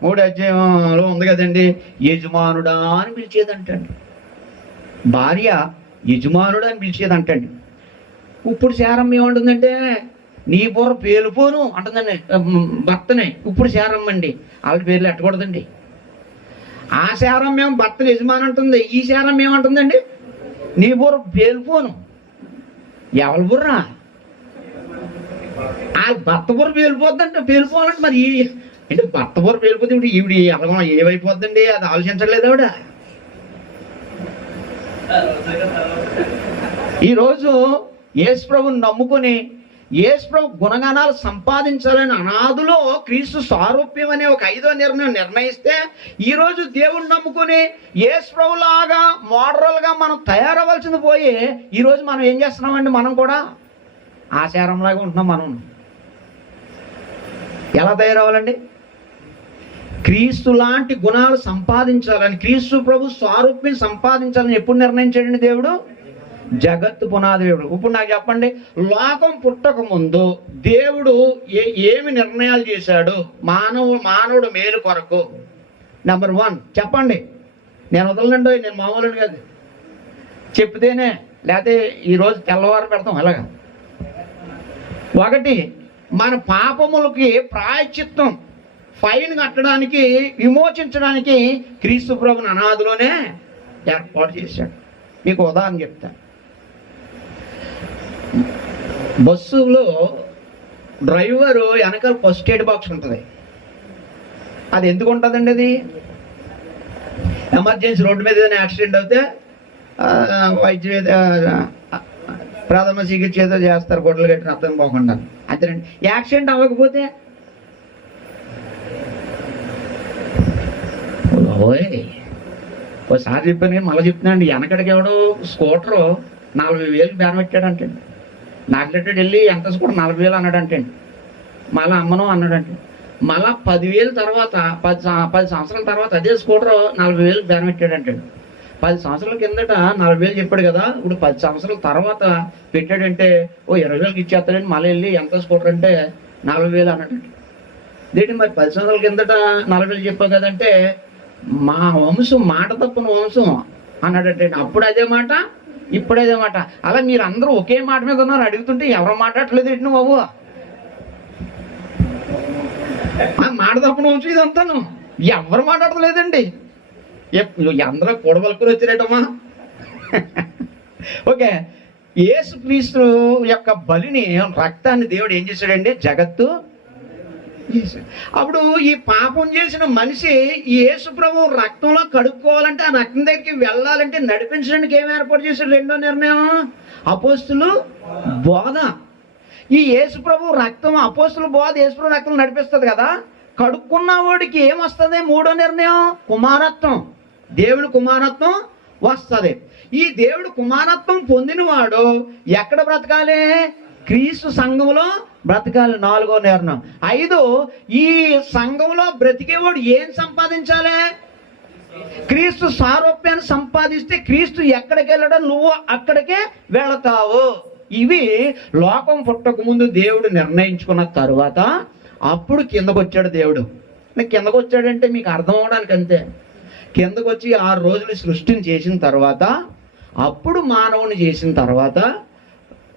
3వ అధ్యాయంలో ఉంది కదండి, యజమానుడా అని పిలిచేదంటండి. భార్య యజమానుడు అని పిలిచేదంటండి. ఇప్పుడు శారమ్మ ఏమంటుందంటే నీ బుర్ర పేలిపోను అంటుందండి భర్తనే. ఇప్పుడు శారమ్మ అండి, వాళ్ళ పేర్లు ఎట్టకూడదండి. ఆ శారమ్మ ఏమో భర్తను యజమాని అంటుంది, ఈ శారమ్మ ఏమంటుందండి నీ బుర్ర పేలిపోను. ఎవరి బుర్ర? ఆ భర్త బుర్ర పేలిపోద్దంటే, పేలిపోవాలంటే మరి అంటే భర్త బుర్ర పేలిపోతే ఇప్పుడు ఈవిడ ఎలా ఏమైపోద్దండి? అది ఆలోచించలేదు ఆవిడ. ఈరోజు యేసు ప్రభుని నమ్ముకొని యేసు ప్రభు గుణగణాలు సంపాదించాలని అనాదిలో క్రీస్తు సారూప్యం అనే ఒక 5వ నిర్ణయం నిర్ణయిస్తే, ఈరోజు దేవుణ్ణి నమ్ముకుని యేసు ప్రభులాగా మోడరల్గా మనం తయారవలసింది పోయి ఈరోజు మనం ఏం చేస్తున్నామండి? మనం కూడా ఆచారంలాగా ఉంటున్నాం. మనం ఎలా తయారవ్వాలండి? క్రీస్తు లాంటి గుణాలు సంపాదించాలని, క్రీస్తు ప్రభు స్వారూప్యం సంపాదించాలని ఎప్పుడు నిర్ణయించాడండి దేవుడు? జగత్తు పునాది దేవుడు. ఇప్పుడు నాకు చెప్పండి, లోకం పుట్టక ముందు దేవుడు ఏమి నిర్ణయాలు చేశాడు మానవుడు మేలు కొరకు? నెంబర్ 1 చెప్పండి. నేను వదలండి, నేను మామూలు కాదు, చెప్తేనే, లేకపోతే ఈరోజు తెల్లవారు పెడతాం. అలాగా 1 మన పాపములకి ప్రాయశ్చిత్తం, ఫైన్ కట్టడానికి, విమోచించడానికి క్రీస్తు ప్రభుని అనాదిలోనే ఏర్పాటు చేశాడు. మీకు ఉదాహరణ చెప్తాను. బస్సులో డ్రైవరు వెనకాల ఫస్ట్ ఎయిడ్ బాక్స్ ఉంటుంది. అది ఎందుకు ఉంటుందండి? అది ఎమర్జెన్సీ రోడ్డు మీద ఏదైనా యాక్సిడెంట్ అయితే ప్రథమ చికిత్స ఏదో చేస్తారు, గొడ్డలు కట్టిన అర్థం పోకుండా. అంతేనండి. యాక్సిడెంట్ అవ్వకపోతే ఒకసారి చెప్పాను కానీ మళ్ళీ చెప్తున్నాండి. వెనకడికి ఎవడో స్కూటరు 40,000 బేరం పెట్టాడంటే, నాకు లెట్టెడ్ వెళ్ళి ఎంత స్కూటర్ 40,000 అన్నాడంటండి. మళ్ళీ అమ్మను అన్నాడంటే, మళ్ళా 10,000 తర్వాత 10 సంవత్సరాల తర్వాత అదే స్కూటర్ 40,000 బేరం పెట్టాడంటండి. 10 సంవత్సరాల కిందట 40,000 చెప్పాడు కదా, ఇప్పుడు 10 సంవత్సరాల తర్వాత పెట్టాడంటే 20,000 ఇచ్చేస్తాడండి. మళ్ళీ వెళ్ళి ఎంత స్కూటర్ అంటే 40,000 అన్నాడండి. దేంటి మరి 10 సంవత్సరాల కిందట 40,000 చెప్పావు కదంటే, మా వంశం మాట తప్పని వంశం అన్నాడంటే. అప్పుడు అదే మాట, ఇప్పుడు అదే మాట. అలా మీరు అందరూ ఒకే మాట మీద ఉన్నారు. అడుగుతుంటే ఎవరు మాట్లాడట్లేదు ఏంటి నువ్వు బాబు? మాట తప్పని వంశం ఇదంతాను ఎవరు మాట్లాడలేదండి. అందరూ కూడబలుకుని వచ్చినట్టమ్మా. ఓకే, యేసుక్రీస్తు యొక్క బలిని, రక్తాన్ని దేవుడు ఏం చేశాడండి? జగత్తు అప్పుడు ఈ పాపం చేసిన మనిషి ఈ యేసు ప్రభు రక్తంలో కడుక్కోవాలంటే ఆ రక్తం దగ్గరికి వెళ్ళాలంటే నడిపించడానికి ఏమి ఏర్పాటు చేశాడు? రెండో నిర్ణయం అపోస్తులు బోధ. ఈ యేసు ప్రభు రక్తం అపోస్తుల బోధ యేసు ప్రభు రక్తం నడిపిస్తుంది కదా. కడుక్కున్న వాడికి ఏమొస్తుంది? మూడో నిర్ణయం కుమారత్వం, దేవుని కుమారత్వం వస్తుంది. ఈ దేవుడు కుమారత్వం పొందినవాడు ఎక్కడ బ్రతకాలి? క్రీస్తు సంఘంలో బ్రతకాలి. నాలుగో నిర్ణయం. 5, ఈ సంఘంలో బ్రతికేవాడు ఏం సంపాదించాలి? క్రీస్తు సారూప్యాన్ని సంపాదిస్తే క్రీస్తు ఎక్కడికి వెళ్ళడం నువ్వు అక్కడికే వెళతావు. ఇవి లోకం పుట్టక ముందు దేవుడు నిర్ణయించుకున్న తరువాత అప్పుడు కిందకు వచ్చాడు దేవుడు. కిందకు వచ్చాడంటే మీకు అర్థం అవడానికి అంతే. కిందకు వచ్చి 6 రోజులు సృష్టిని చేసిన తర్వాత అప్పుడు మానవుని చేసిన తర్వాత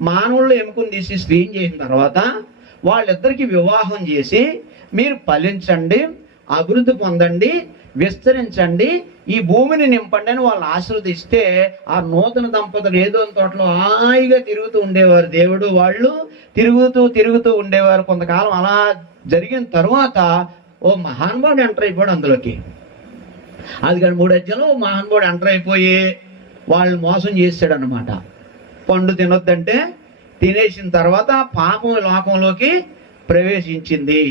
మానవుల్లో ఎముకను తీసి స్త్రీని చేసిన తర్వాత వాళ్ళిద్దరికి వివాహం చేసి మీరు ఫలించండి, అభివృద్ధి పొందండి, విస్తరించండి, ఈ భూమిని నింపండి అని వాళ్ళు ఆశీర్వదిస్తే ఆ నూతన దంపతులు ఏదో తోటలో హాయిగా తిరుగుతూ ఉండేవారు. దేవుడు వాళ్ళు తిరుగుతూ ఉండేవారు. కొంతకాలం అలా జరిగిన తర్వాత ఓ మహానుభావుడు ఎంటర్ అయిపోయాడు అందులోకి. అది కానీ 3 అధ్యాయంలో ఓ మహానుభావుడు ఎంటర్ అయిపోయి వాళ్ళు మోసం చేశాడు అనమాట. పండు తినొద్దంటే తినేసిన తర్వాత పాపం లోకంలోకి ప్రవేశించింది.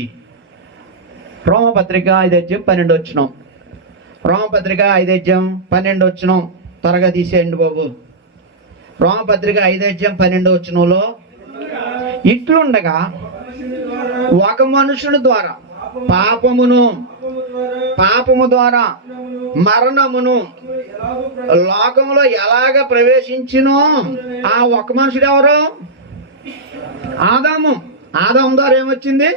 రోమపత్రిక 5:12 రోమపత్రిక 5:12 త్వరగా తీసేయండి బాబు. రోమపత్రిక 5:12 ఇట్లుండగా ఒక మనుషుని ద్వారా పాపము ద్వారా మరణమును లోకంలో ఎలాగ ప్రవేశించినో ఆ ఒక మనుషుడు ఎవరు? ఆదాము. ఆదాము ద్వారా ఏమొచ్చింది?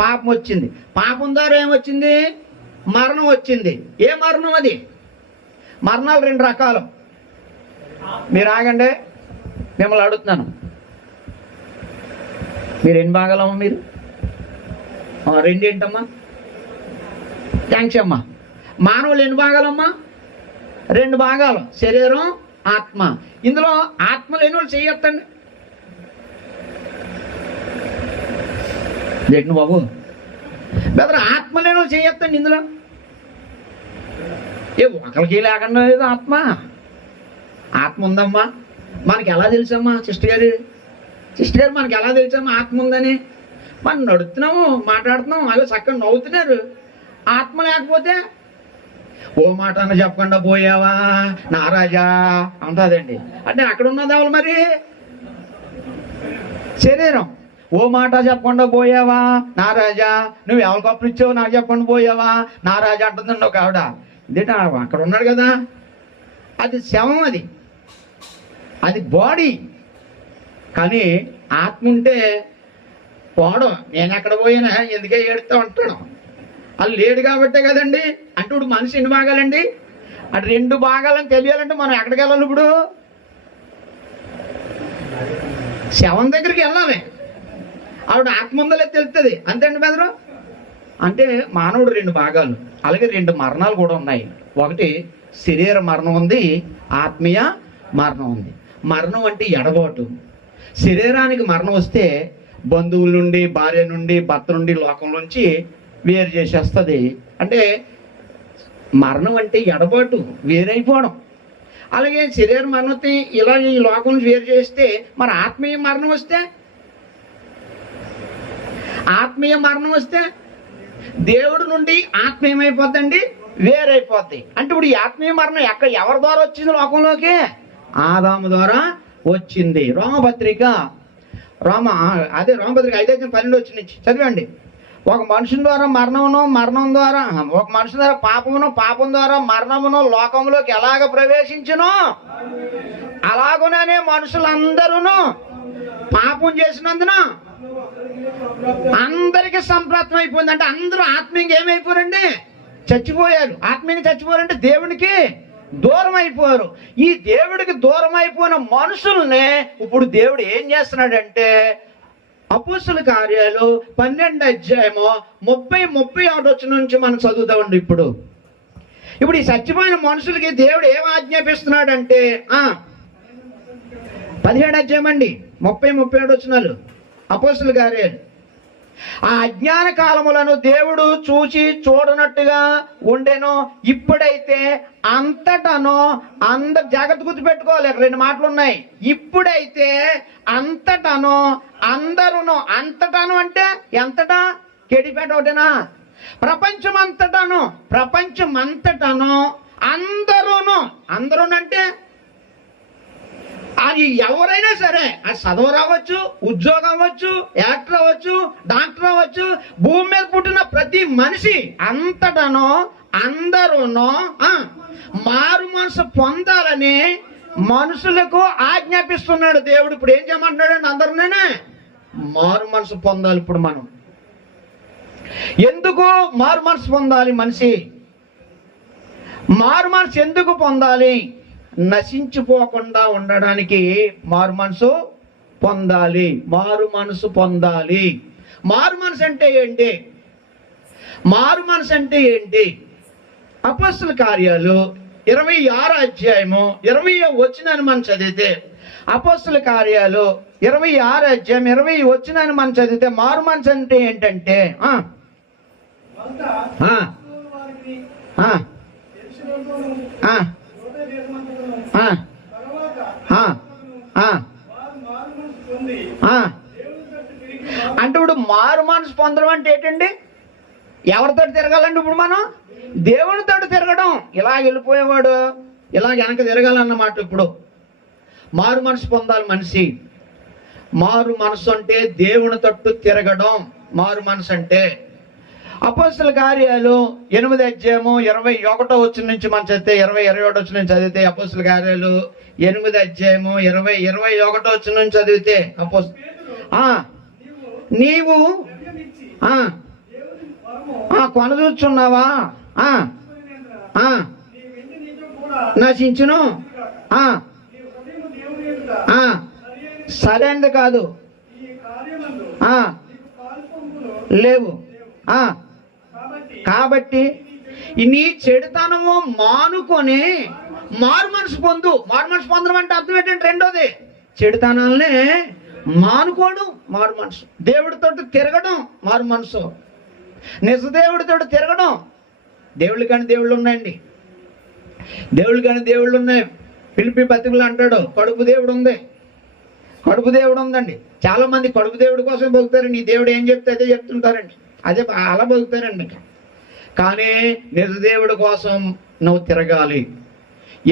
పాపం వచ్చింది. పాపం ద్వారా ఏమొచ్చింది? మరణం వచ్చింది. ఏ మరణం అది? మరణాలు 2 రకాలు. మీరు ఆగండి, మిమ్మల్ని అడుగుతున్నాను. మీరు ఎన్ని భాగాలమ్మా? మీరు 2 ఏంటమ్మా? థ్యాంక్స్ అమ్మా. మానవులు ఎన్ని భాగాలమ్మా? 2 భాగాలు, శరీరం, ఆత్మ. ఇందులో ఆత్మ లేని వాళ్ళు చేయొద్దండి. ఏంటి బాబు బెదర్ ఆత్మ లేని వాళ్ళు చేయొద్దండి. ఇందులో ఒకరికి లేకుండా లేదు ఆత్మ. ఆత్మ ఉందమ్మా. మనకి ఎలా తెలుసమ్మా సిస్టర్ గారు మనకి ఎలా తెలుసమ్మా ఆత్మ ఉందని? మనం నడుస్తున్నాము, మాట్లాడుతున్నాము, అలా చక్కగా నవ్వుతున్నారు. ఆత్మ లేకపోతే ఓ మాట అన్న చెప్పకుండా పోయావా నారాజా అంటదండి. అంటే అక్కడ ఉన్నదావులు మరి శరీరం. ఓ మాట చెప్పకుండా పోయావా నారాజా, నువ్వు ఎవరికి అప్పుడు ఇచ్చావు నాకు చెప్పకుండా పోయావా నారాజా అంటుందండి ఒక ఆవిడ. ఇదేంట అక్కడ ఉన్నాడు కదా, అది శవం, అది బాడీ. కానీ ఆత్మ ఉంటే పోవడం, నేను ఎక్కడ పోయినా ఎందుకే ఏడుస్తూ ఉంటాను. అది లేడు కాబట్టే కదండి. అంటే ఇప్పుడు మనిషి ఎన్ని భాగాలండి? అటు 2 భాగాలని తెలియాలంటే మనం ఎక్కడికి వెళ్ళాలి? ఇప్పుడు శవం దగ్గరికి వెళ్ళాలి. ఆవిడ ఆత్మ ఉందలే తెలుస్తుంది. అంతేండి బెదరు. అంటే మానవుడు 2 భాగాలు. అలాగే 2 మరణాలు కూడా ఉన్నాయి. ఒకటి శరీర మరణం ఉంది, ఆత్మీయ మరణం ఉంది. మరణం అంటే ఎడబాటు. శరీరానికి మరణం వస్తే బంధువుల నుండి, భార్య నుండి, భర్త నుండి, లోకం నుంచి వేరు చేసేస్తుంది. అంటే మరణం అంటే ఎడబాటు, వేరైపోవడం. అలాగే శరీర మరణం ఇలా ఈ లోకం నుంచి వేరు చేస్తే మరి ఆత్మీయ మరణం వస్తే దేవుడి నుండి ఆత్మ ఏమైపోద్దండి? వేరైపోద్ది. అంటే ఇప్పుడు ఈ ఆత్మీయ మరణం ఎవరి ద్వారా వచ్చింది లోకంలోకి? ఆదాము ద్వారా వచ్చింది. రోమపత్రిక 5:12 నుంచి చదివండి. ఒక మనుషుని ద్వారా మరణం ద్వారా ఒక మనుషుని ద్వారా పాపం ద్వారా మరణమును లోకంలోకి ఎలాగ ప్రవేశించునో అలాగుననే మనుషులందరూ పాపం చేసినందున అందరికీ సంప్రాప్తం అయిపోయింది. అంటే అందరూ ఆత్మీయంగా ఏమైపోయారండి? చచ్చిపోయారు. ఆత్మీయంగా చచ్చిపోయారంటే దేవునికి దూరం అయిపోయారు. ఈ దేవుడికి దూరం అయిపోయిన మనుషుల్ని ఇప్పుడు దేవుడు ఏం చేస్తున్నాడంటే అపోస్తల కార్యాలు 12:30-31 నుంచి మనం చదువుతామండి. ఇప్పుడు ఈ చచ్చిపోయిన మనుషులకి దేవుడు ఏం ఆజ్ఞాపిస్తున్నాడంటే 17 అధ్యాయం అండి, 30-37 అపోస్తల కార్యాలు ఆ అజ్ఞాన కాలములను దేవుడు చూచి చూడనట్టుగా ఉండెను. ఇప్పుడైతే అంతటను జాగ్రత్త గుర్తుపెట్టుకోవాలి, రెండు మాటలు ఉన్నాయి. ఇప్పుడైతే అంతటను అందరును, అంతటను అంటే ఎంతటా? కేడిపేట ఒకటేనా? ప్రపంచమంతటను అందరూ అంటే అది ఎవరైనా సరే, అది చదువు రావచ్చు, ఉద్యోగం అవ్వచ్చు, యాక్టర్ అవ్వచ్చు, డాక్టర్ అవ్వచ్చు, భూమి మీద పుట్టిన ప్రతి మనిషి అంతటను అందరూను మారు మనసు పొందాలని మనుషులకు ఆజ్ఞాపిస్తున్నాడు దేవుడు. ఇప్పుడు ఏం చేయమంటున్నాడు? అందరినే మారు మనసు పొందాలి. ఇప్పుడు మనం ఎందుకు మారు మనసు పొందాలి? మనిషి మారు మనసు ఎందుకు పొందాలి? నశించిపోకుండా ఉండడానికి మారు మనసు పొందాలి. మారు మనసు పొందాలి. మారు మనసు అంటే ఏంటి? మారు మనసు అంటే ఏంటి? అపొస్తలుల కార్యాలు 26వ అధ్యాయము 20వ వచనాన్ని మనం చదివితే, అపొస్తలుల కార్యాలు 26వ అధ్యాయం 20వ వచనాన్ని మనం చదివితే మారు మనసు అంటే ఏంటంటే అంటే ఇప్పుడు మారు మనసు పొందడం అంటే ఏంటండి? ఎవరితో తిరగాలండి? ఇప్పుడు మనం దేవునితో తిరగడం. ఇలా వెళ్ళిపోయేవాడు ఇలా వెనక తిరగాలన్నమాట. ఇప్పుడు మారు మనసు పొందాలి మనిషి. మారు మనసు అంటే దేవుని తట్టు తిరగడం మారు మనసు అంటే. అపొస్తలుల కార్యాలు 8వ అధ్యాయము 21వ వచనం నుంచి మనం చదివితే, 21వ వచనం నుంచి చదివితే, అపొస్తలుల కార్యాలు 8వ అధ్యాయము 21వ వచనం నుంచి చదివితే, నీవు కొనదూచున్నావా? నశించును. సరైనది కాదు, లేవు. కాబట్టి నీ చెడుతనము మానుకొని మారు మనసు పొందు. మారు మనసు పొందడం అంటే అర్థం ఏంటంటే రెండోది చెడుతనాలనే మానుకోవడం మారు మనసు. దేవుడితో తిరగడం మారు మనసు. నిజదేవుడితో తిరగడం. దేవుళ్ళు కానీ దేవుళ్ళు ఉన్నాయండి, దేవుళ్ళు కానీ దేవుళ్ళు ఉన్నాయి. పిలిపి పత్రికలు అంటాడు కడుపు దేవుడు ఉంది, కడుపు దేవుడు ఉందండి. చాలా మంది కడుపు దేవుడి కోసం బతుకుతారండి. నీ దేవుడు ఏం చెప్తే అదే చెప్తుంటారండి, అదే అలా బతుకుతారండి. కానీ నిజదేవుడి కోసం నువ్వు తిరగాలి.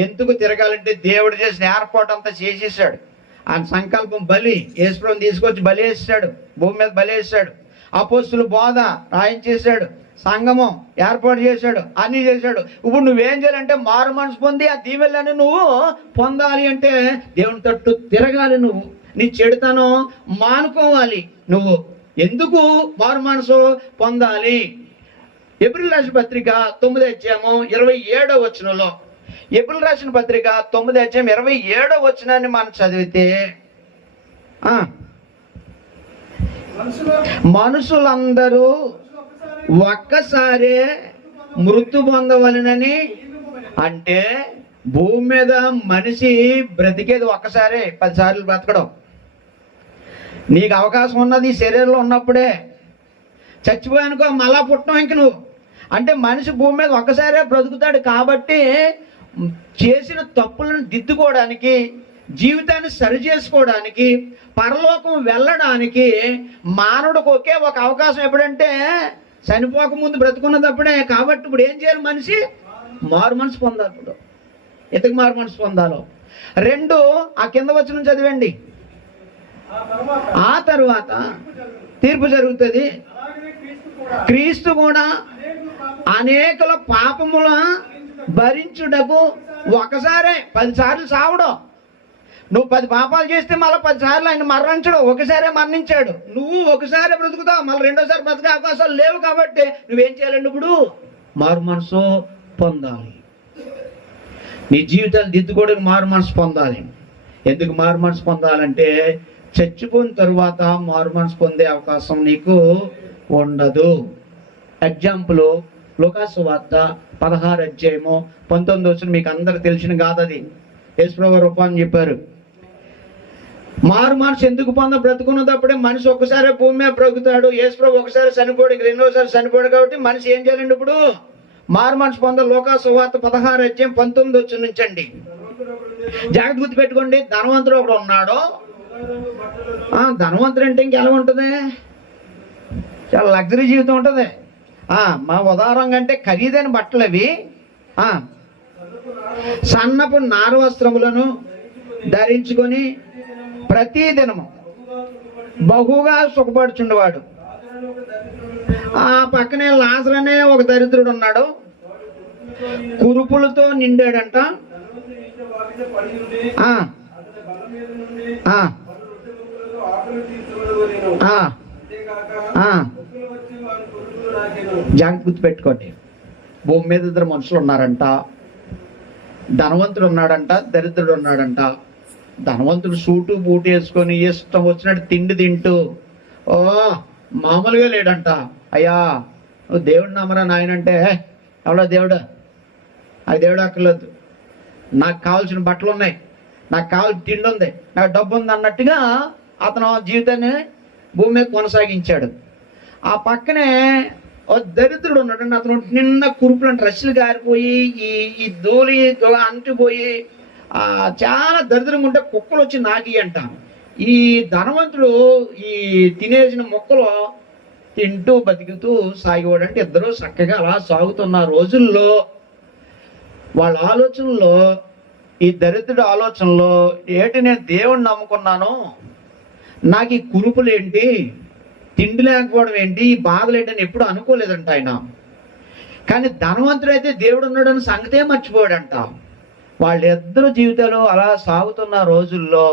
ఎందుకు తిరగాలంటే దేవుడు చేసిన ఏర్పాటు అంతా చేసేసాడు. ఆ సంకల్పం బలి యేసుప్రభుని తీసుకొచ్చి బలి వేసాడు, భూమి మీద బలి వేసాడు. అపొస్తలుల బోధ రాయించేశాడు, సంగమం ఏర్పాటు చేశాడు, అన్నీ చేశాడు. ఇప్పుడు నువ్వేం చేయాలంటే మారు మనసు పొంది ఆ దీవెనలను నువ్వు పొందాలి అంటే దేవుని తట్టు తిరగాలి. నువ్వు నీ చెడుతనం మానుకోవాలి. నువ్వు ఎందుకు మారు మనసు పొందాలి? ఏప్రిల్ రాసిన పత్రిక 9వ అధ్యాయము 27వ వచనంలో, ఏప్రిల్ రాసిన పత్రిక 9వ అధ్యాయం 27వ వచనాన్ని మనం చదివితే, మనుషులందరూ ఒక్కసారే మృत्यు పొందవలనని. అంటే భూమి మీద మనిషి బ్రతికేది ఒక్కసారే, 10 సార్లు బ్రతకడం. నీకు అవకాశం ఉన్నది ఈ శరీరంలో ఉన్నప్పుడే. చచ్చిపోయానుకో మళ్ళా పుట్టడం ఇంక నువ్వు. అంటే మనిషి భూమి మీద ఒక్కసారే బ్రతుకుతాడు. కాబట్టి చేసిన తప్పులను దిద్దుకోవడానికి, జీవితాన్ని సరి చేసుకోవడానికి, పరలోకం వెళ్ళడానికి మానవుడికి ఒకే ఒక అవకాశం ఎప్పుడంటే చనిపోక ముందు బ్రతుకున్నదప్పుడే. కాబట్టి ఇప్పుడు ఏం చేయాలి? మనిషి మారు మనసు పొందాలి. ఇప్పుడు ఎందుకు మారు మనసు పొందాలో 2 ఆ కింద వచనం చదివండి. ఆ తరువాత తీర్పు జరుగుతుంది. క్రీస్తు కూడా అనేకుల పాపముల భరించుటకు ఒకసారే 10 సార్లు సావడం. నువ్వు 10 పాపాలు చేస్తే మళ్ళీ 10 సార్లు ఆయన మరణించడు. ఒకసారే మరణించాడు. నువ్వు ఒకసారి బ్రతుకుతావు, మళ్ళీ రెండోసారి బ్రతికే అవకాశాలు లేవు. కాబట్టి నువ్వేం చేయాలండి? ఇప్పుడు మారు మనసు పొందాలి. నీ జీవితాన్ని దిద్దుకోవడానికి మారు మనసు పొందాలి. ఎందుకు మారు మనసు పొందాలంటే చచ్చిపోయిన తరువాత మారు మనసు పొందే అవకాశం నీకు ఉండదు. ఎగ్జాంపుల్ లూకాసు వార్త 16వ అధ్యాయము 19వ వచనం మీకు అందరికి తెలిసిన కాదు. అది యేసుప్రభు రూపాన్ని చెప్పారు. మారు మనసు ఎందుకు బ్రతుకున్నప్పుడే మనిషి ఒక్కసారి భూమి మీద బ్రతుకుతాడు. యేసుప్రభు ఒకసారి చనిపోడు, రెండోసారి చనిపోడు. కాబట్టి మనిషి ఏం చేయాలండి ఇప్పుడు? మారు మనసు లోకా సువార్త 16:19 నుంచండి. జాగ్రత్త గుర్తు పెట్టుకోండి. ధనవంతుడు ఒకడు ఉన్నాడు. ధనవంతుడు అంటే ఇంకెలా ఉంటుంది? చాలా లగ్జరీ జీవితం ఉంటుంది. మా ఉదాహరణగా అంటే ఖరీదైన బట్టలు అవి, సన్నపు నారు వస్త్రములను ధరించుకొని ప్రతి దినము బహుగా సుఖపడుచుండేవాడు. ఆ పక్కనే లాజరు అనే ఒక దరిద్రుడు ఉన్నాడు. కురుపులతో నిండాడంట. జాగ్రత్త గుర్తుపెట్టుకోండి. భూమి మీద ఇద్దరు మనుషులు ఉన్నారంట. ధనవంతుడు ఉన్నాడంట, దరిద్రుడు ఉన్నాడంట. ధనవంతుడు సూటు బూటు వేసుకొని ఇష్టం వచ్చినట్టు తిండి తింటూ మామూలుగా లేడంట. అయ్యా నువ్వు దేవుడు నమ్మరా నాయనంటే, ఎవడో దేవుడు, అది దేవుడు అక్కర్లేదు, నాకు కావాల్సిన బట్టలు ఉన్నాయి, నాకు కావాల్సిన తిండి ఉంది, నాకు డబ్బు ఉంది అన్నట్టుగా అతను జీవితాన్ని భూమి మీద కొనసాగించాడు. ఆ పక్కనే ఓ దరిద్రుడు ఉన్నాడు. అతను నిన్న కురుపులను రస్సులు గారిపోయి ఈ ధూళి అంటిపోయి చాలా దరిద్రంగా ఉంటే కుక్కలు వచ్చి నాకి అంట. ఈ ధనవంతుడు ఈ తినేసిన మొక్కలు తింటూ బతుకుతూ సాగేవాడు. అంటే ఇద్దరు చక్కగా అలా సాగుతున్న రోజుల్లో వాళ్ళ ఆలోచనలో, ఈ దరిద్రుడు ఆలోచనలో ఏంటి, నేను దేవుణ్ణి నమ్ముకున్నాను, నాకు ఈ కురుపులు ఏంటి, తిండి లేకపోవడం ఏంటి, ఈ బాధలు ఏంటి అని ఎప్పుడు అనుకోలేదంట ఆయన. కానీ ధనవంతుడు అయితే దేవుడు ఉన్నాడని సంగతే మర్చిపోయాడంట. వాళ్ళిద్దరు జీవితాలు అలా సాగుతున్న రోజుల్లో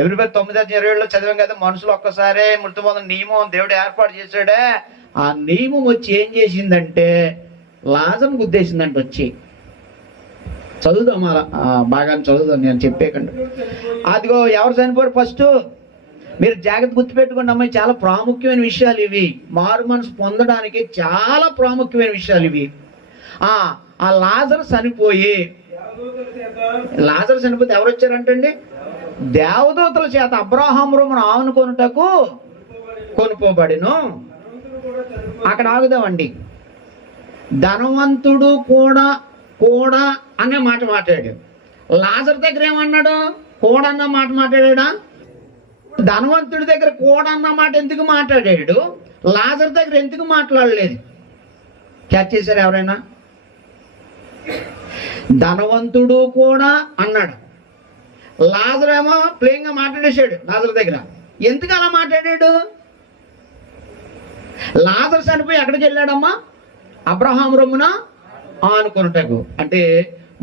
ఎబ్రిపై 9:27 చదివాం కదా, మనుషులు ఒక్కసారే మృతి పొందిన నియమం దేవుడు ఏర్పాటు చేశాడే. ఆ నియమం వచ్చి ఏం చేసిందంటే లాజరును గుద్దేసిందంట. వచ్చి చదువుదాం, అలా బాగా చదువుదాం, నేను చెప్పేకండి. అదిగో ఎవరు చనిపోయారు ఫస్ట్? మీరు జాగ్రత్త గుర్తుపెట్టుకోండి అమ్మాయి, చాలా ప్రాముఖ్యమైన విషయాలు ఇవి. మారు మనసు పొందడానికి చాలా ప్రాముఖ్యమైన విషయాలు ఇవి. ఆ లాజరు చనిపోయి, లాజరు చనిపోతే ఎవరు వచ్చారంటండి? దేవదూతల చేత అబ్రాహాము రొమ్మును ఆనుకొనుటకు కొనుకోబడిను. అక్కడ ఆగుదామండి. ధనవంతుడు కూడా కూడా అనే మాట మాట్లాడాడు. లాజరు దగ్గర ఏమన్నాడు? కూడా అన్న మాట మాట్లాడా? ధనవంతుడి దగ్గర కూడా అన్న మాట ఎందుకు మాట్లాడాడు? లాజరు దగ్గర ఎందుకు మాట్లాడలేదు? క్యాచ్ చేశారు ఎవరైనా? ధనవంతుడు కూడా అన్నాడు, లాజరు ఏమో ప్లేయింగ్ గా మాట్లాడేశాడు లాజరు దగ్గర. ఎందుకు అలా మాట్లాడాడు? లాజరు చనిపోయి ఎక్కడికి వెళ్ళాడమ్మా? అబ్రహాము రొమ్మున ఆనుకొనుటకు. అంటే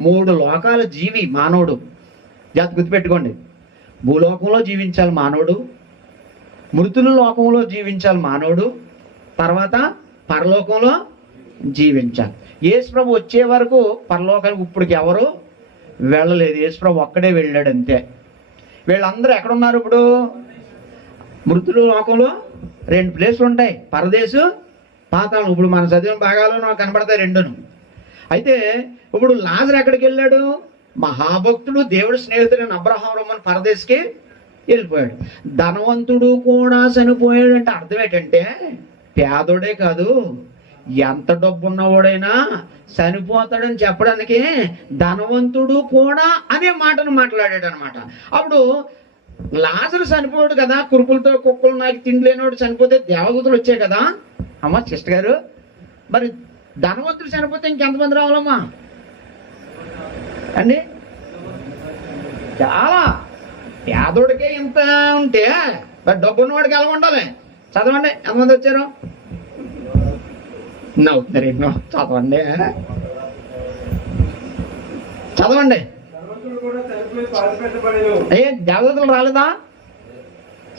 3 లోకాల జీవి మానవుడు. జాగ్రత్త గుర్తుపెట్టుకోండి. భూలోకంలో జీవించాలి మానవుడు, మృతుల లోకంలో జీవించాలి మానవుడు, తర్వాత పరలోకంలో జీవించాలి. యేసుప్రభు వచ్చే వరకు పరలోకానికి ఇప్పటికి ఎవరు వెళ్ళలేదు. యేసుప్రభు ఒక్కడే వెళ్ళాడు అంతే. వీళ్ళందరూ ఎక్కడున్నారు ఇప్పుడు? మృతుల లోకంలో 2 ప్లేసులు ఉంటాయి, పరదేశు, పాతాళం. ఇప్పుడు మన చదివిన భాగాల్లో కనబడతాయి రెండును. అయితే ఇప్పుడు లాజరు ఎక్కడికి వెళ్ళాడు? మహాభక్తుడు, దేవుడు స్నేహితుడైన అబ్రహాము రొమ్మున పరదేశికి వెళ్ళిపోయాడు. ధనవంతుడు కూడా చనిపోయాడు అంటే అర్థం ఏంటంటే పేదోడే కాదు, ఎంత డబ్బు ఉన్నవాడైనా చనిపోతాడని చెప్పడానికి ధనవంతుడు కూడా అనే మాటను మాట్లాడాడు అనమాట. అప్పుడు లాజరు చనిపోయాడు కదా, కురుపులతో కుక్కలు నాకు తిండి లేనివాడు చనిపోతే దేవదూతలు వచ్చాయి కదా. అమ్మా సిస్టర్ గారు, మరి ధనవంతుడు చనిపోతే ఇంకెంతమంది రావాలమ్మా అండి? చాలా. పేదోడికే ఇంత ఉంటే మరి డబ్బు ఉన్నవాడికి ఎలా ఉండాలి? చదవండి, ఎంతమంది వచ్చారు? నవ్వుతున్నారు ఎన్నో. చదవండి చదవండి. ఏ దేవదూతలు రాలేదా?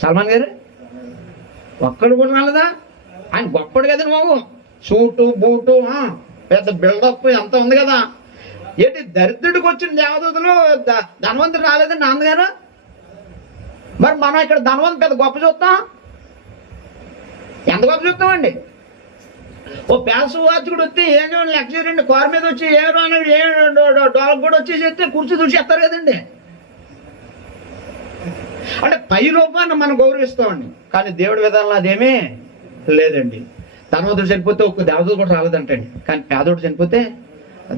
సల్మాన్ గారు ఒక్కడు కూడా రాలేదా? ఆయన గొప్పడు కదండి బాబు, సూటు బూటు పెద్ద బిల్డప్ ఎంత ఉంది కదా. ఏంటి దరిద్రుడికి వచ్చిన దేవదూతలు, ధనవంతుడు రాలేదండి నాన్నగారు? మరి మనం ఇక్కడ ధనవంతు పెద్ద గొప్ప చూస్తాం. ఎంత గొప్ప చూస్తామండి? ఓ పేద సువార్తికుడు వస్తే ఏమో లగ్జరీ అండి, కారు మీద వచ్చి డోలకు కూడా వచ్చి చేస్తే కుర్చీ చూసి ఎత్తారు కదండి. అంటే పై రూపాన్ని మనం గౌరవిస్తామండి, కానీ దేవుడి విధానంలో అదేమీ లేదండి. ధనవంతుడు చనిపోతే ఒక్క దేవదూత కూడా రాలేదంటండి, కానీ పేదోడు చనిపోతే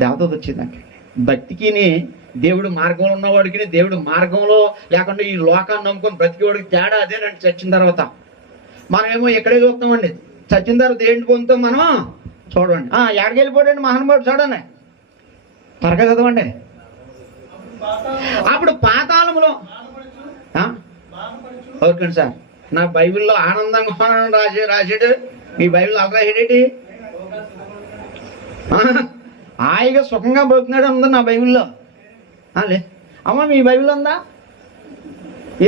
దేవదూత వచ్చిందంటే. భక్తికి దేవుడు మార్గంలో ఉన్నవాడికి దేవుడు మార్గంలో లేకుండా ఈ లోకాన్ని నమ్ముకొని బ్రతికేవాడికి తేడా అదేనండి. చచ్చిన తర్వాత మనమేమో ఎక్కడే చూస్తామండి, చచ్చిన తర్వాత ఏంటి పొందుతాం మనం చూడండి. ఎక్కడికి వెళ్ళిపోయాడండి మహానుభావుడు చూడండి, త్వరగా చదవండి. అప్పుడు పాతాళములో ఓకే సార్, నా బైబిల్లో ఆనందంగా రాసాడు, మీ బైబిల్ అలా రాసాడేటి? హాయిగా సుఖంగా బ్రతుకున్నాడు ఉంది నా బైబిల్లో. లే అమ్మ, మీ బైబిల్ ఉందా?